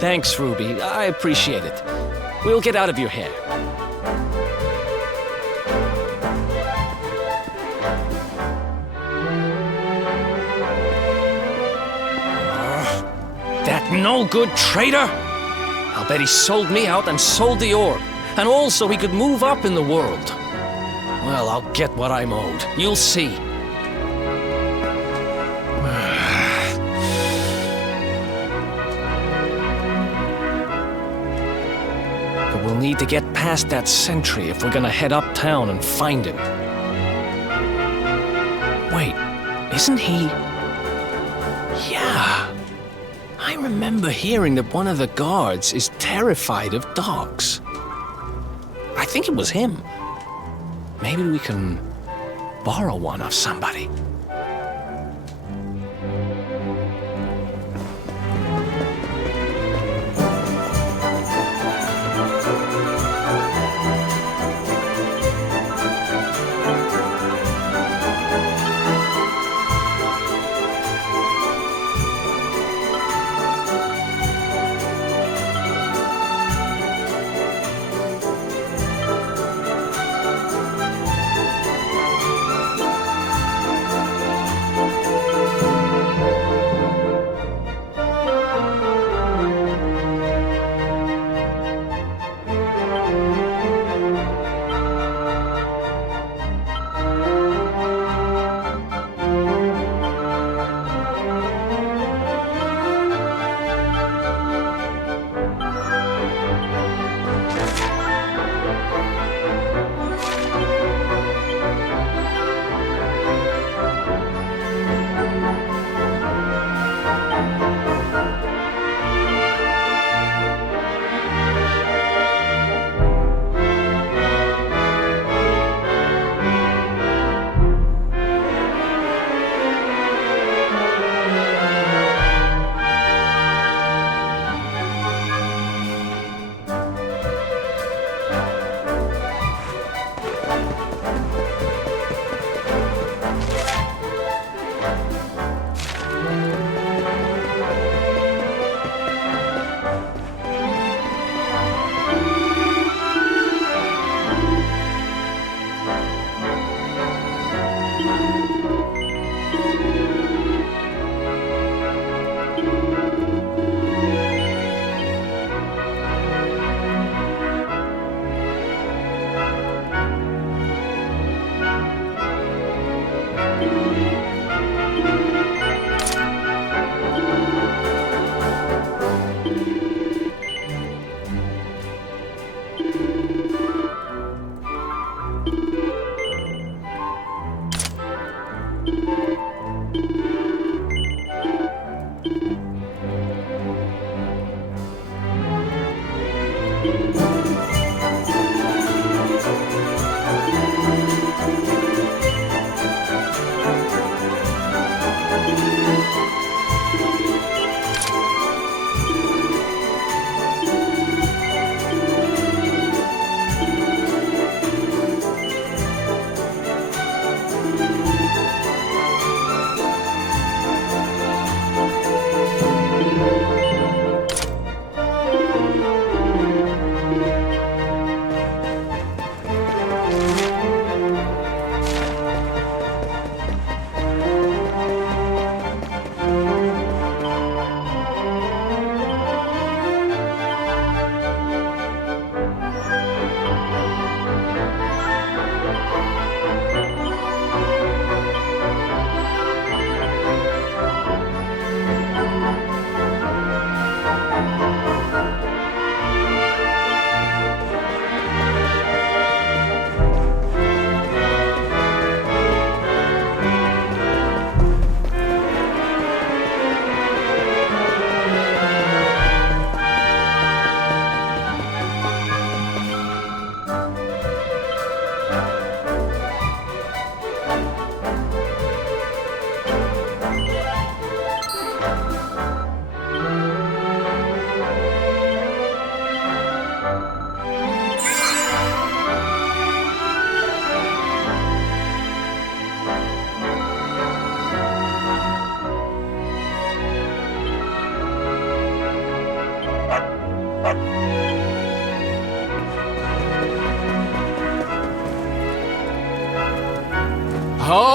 Thanks, Ruby. I appreciate it. We'll get out of your hair. That no-good traitor! I'll bet he sold me out and sold the orb. And also he could move up in the world. Well, I'll get what I'm owed. You'll see. But we'll need to get past that sentry if we're gonna head uptown and find him. Wait, isn't he... Yeah. I remember hearing that one of the guards is terrified of dogs. I think it was him. Maybe we can borrow one of somebody.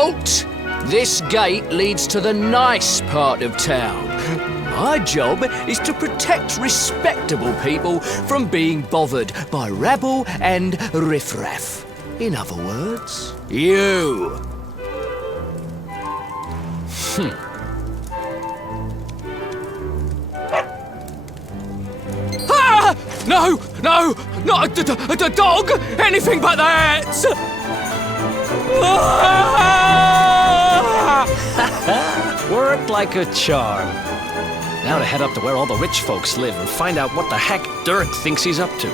Halt! This gate leads to the nice part of town. My job is to protect respectable people from being bothered by rabble and riffraff. In other words, you. Ah! No! No! Not the dog! Anything but that! Worked like a charm. Now to head up to where all the rich folks live and find out what the heck Dirk thinks he's up to.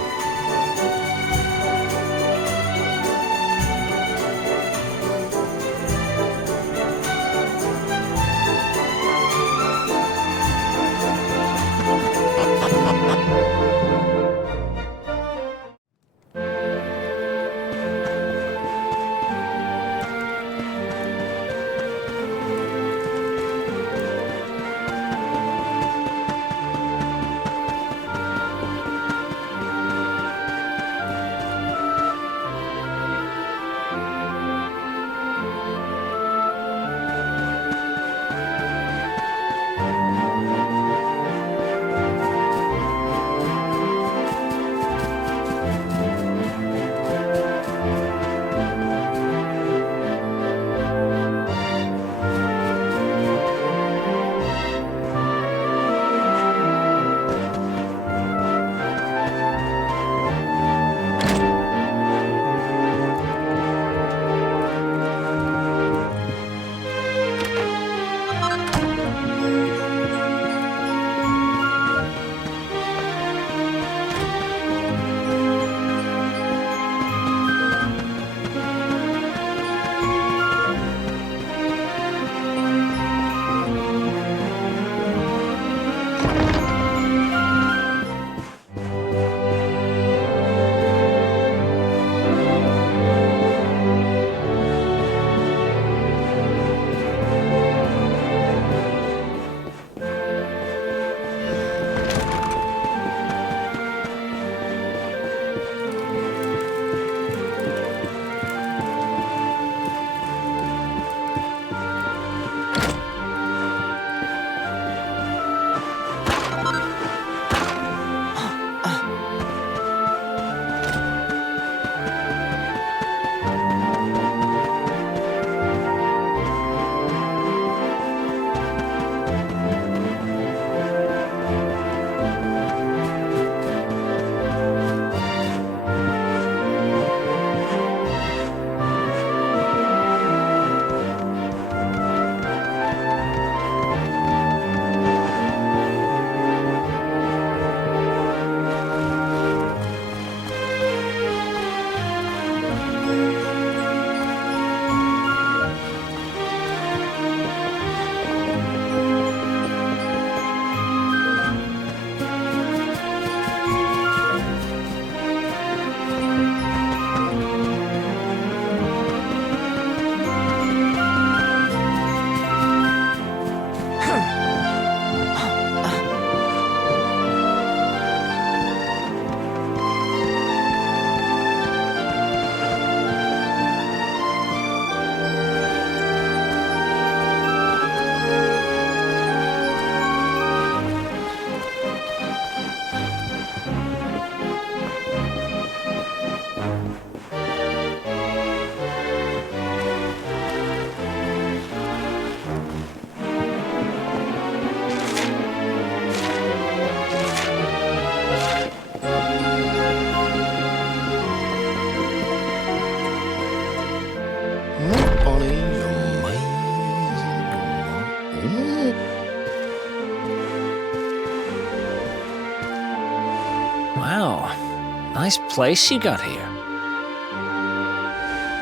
Wow, nice place you got here.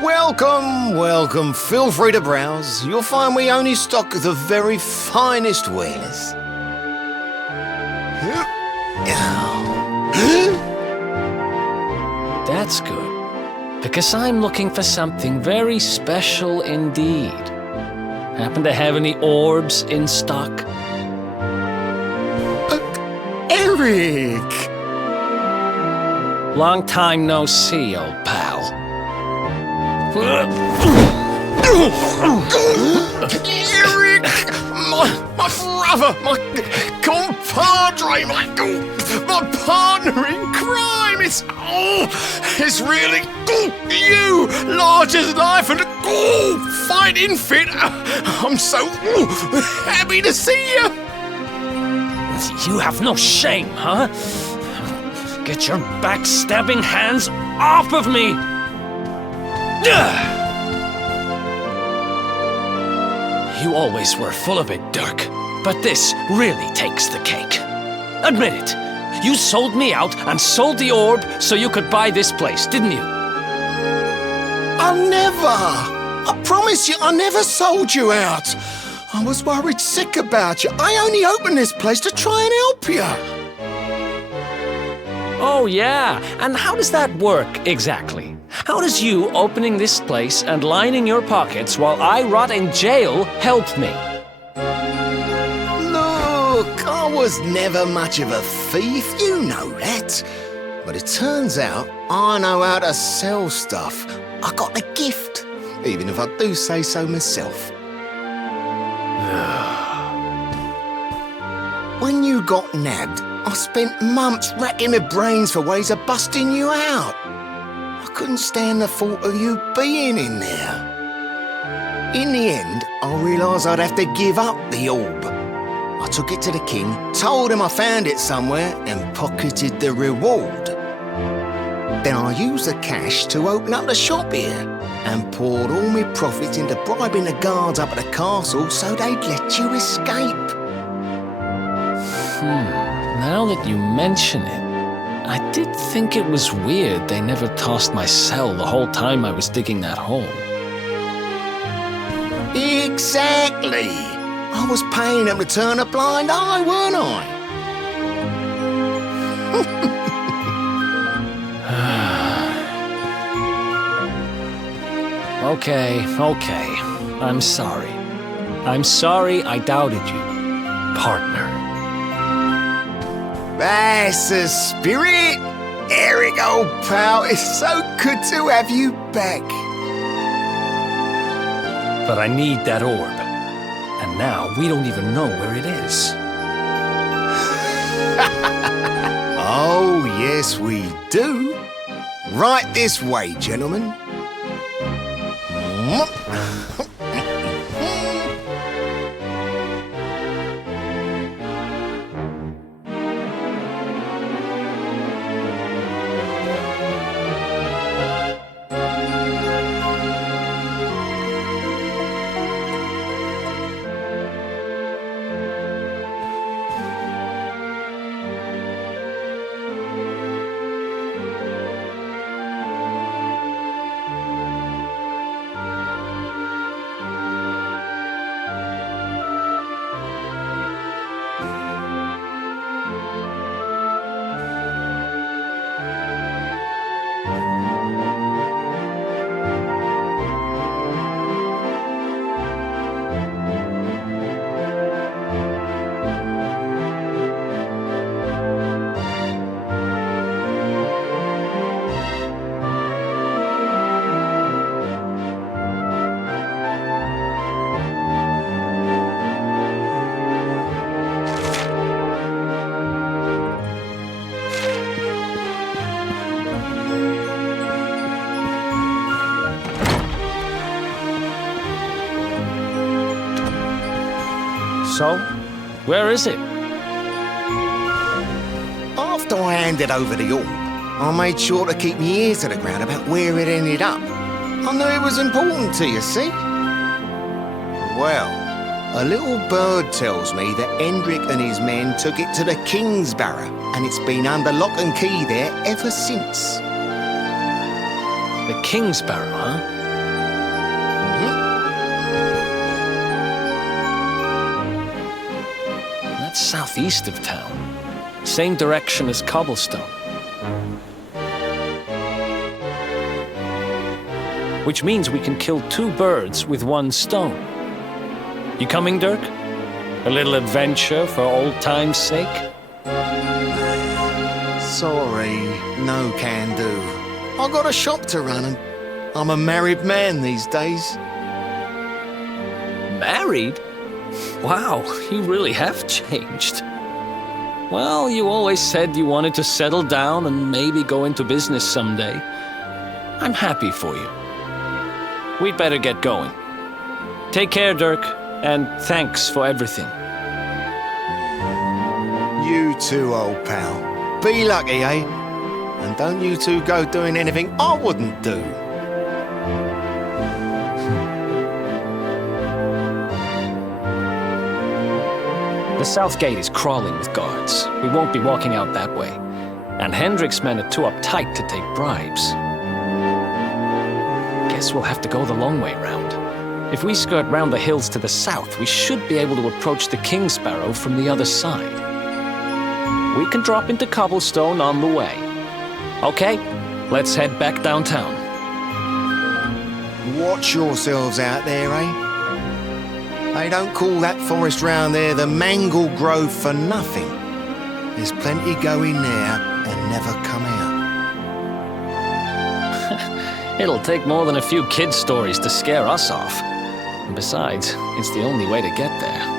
Welcome, welcome. Feel free to browse. You'll find we only stock the very finest wares. That's good, because I'm looking for something very special indeed. Happen to have any orbs in stock? Eric! Long time no see, old pal. Eric! My brother! My compadre! My partner in crime! It's really you! Large as life and fighting fit! I'm so happy to see you! You have no shame, huh? Get your backstabbing hands off of me! You always were full of it, Dirk. But this really takes the cake. Admit it. You sold me out and sold the orb so you could buy this place, didn't you? I never! I promise you, I never sold you out. I was worried sick about you. I only opened this place to try and help you. Oh, yeah. And how does that work exactly? How does you opening this place and lining your pockets while I rot in jail help me? Look, I was never much of a thief, you know that. But it turns out I know how to sell stuff. I got a gift, even if I do say so myself. When you got nabbed, I spent months racking my brains for ways of busting you out. I couldn't stand the thought of you being in there. In the end, I realised I'd have to give up the orb. I took it to the king, told him I found it somewhere, and pocketed the reward. Then I used the cash to open up the shop here, and poured all my profits into bribing the guards up at the castle so they'd let you escape. Now that you mention it, I did think it was weird they never tossed my cell the whole time I was digging that hole. Exactly! I was paying them to turn a blind eye, weren't I? Okay. I'm sorry. I'm sorry I doubted you, partner. That's the spirit! Eric, old pal, it's so good to have you back. But I need that orb. And now we don't even know where it is. Oh, yes, we do. Right this way, gentlemen. So, where is it? After I handed over the orb, I made sure to keep my ears to the ground about where it ended up. I knew it was important to you, see? Well, a little bird tells me that Erdrick and his men took it to the Kingsbarrow, and it's been under lock and key there ever since. The Kingsbarrow, huh? That's southeast of town. Same direction as Cobblestone. Which means we can kill two birds with one stone. You coming, Dirk? A little adventure for old time's sake? Sorry, no can do. I got a shop to run and I'm a married man these days. Married? Wow, you really have changed. Well, you always said you wanted to settle down and maybe go into business someday. I'm happy for you. We'd better get going. Take care, Dirk, and thanks for everything. You too, old pal. Be lucky, eh? And don't you two go doing anything I wouldn't do. The south gate is crawling with guards. We won't be walking out that way. And Hendrik's men are too uptight to take bribes. Guess we'll have to go the long way round. If we skirt round the hills to the south, we should be able to approach the King Sparrow from the other side. We can drop into Cobblestone on the way. Okay, let's head back downtown. Watch yourselves out there, eh? They don't call that forest round there the Mangle Grove for nothing. There's plenty go in there and never come out. It'll take more than a few kid stories to scare us off. And besides, it's the only way to get there.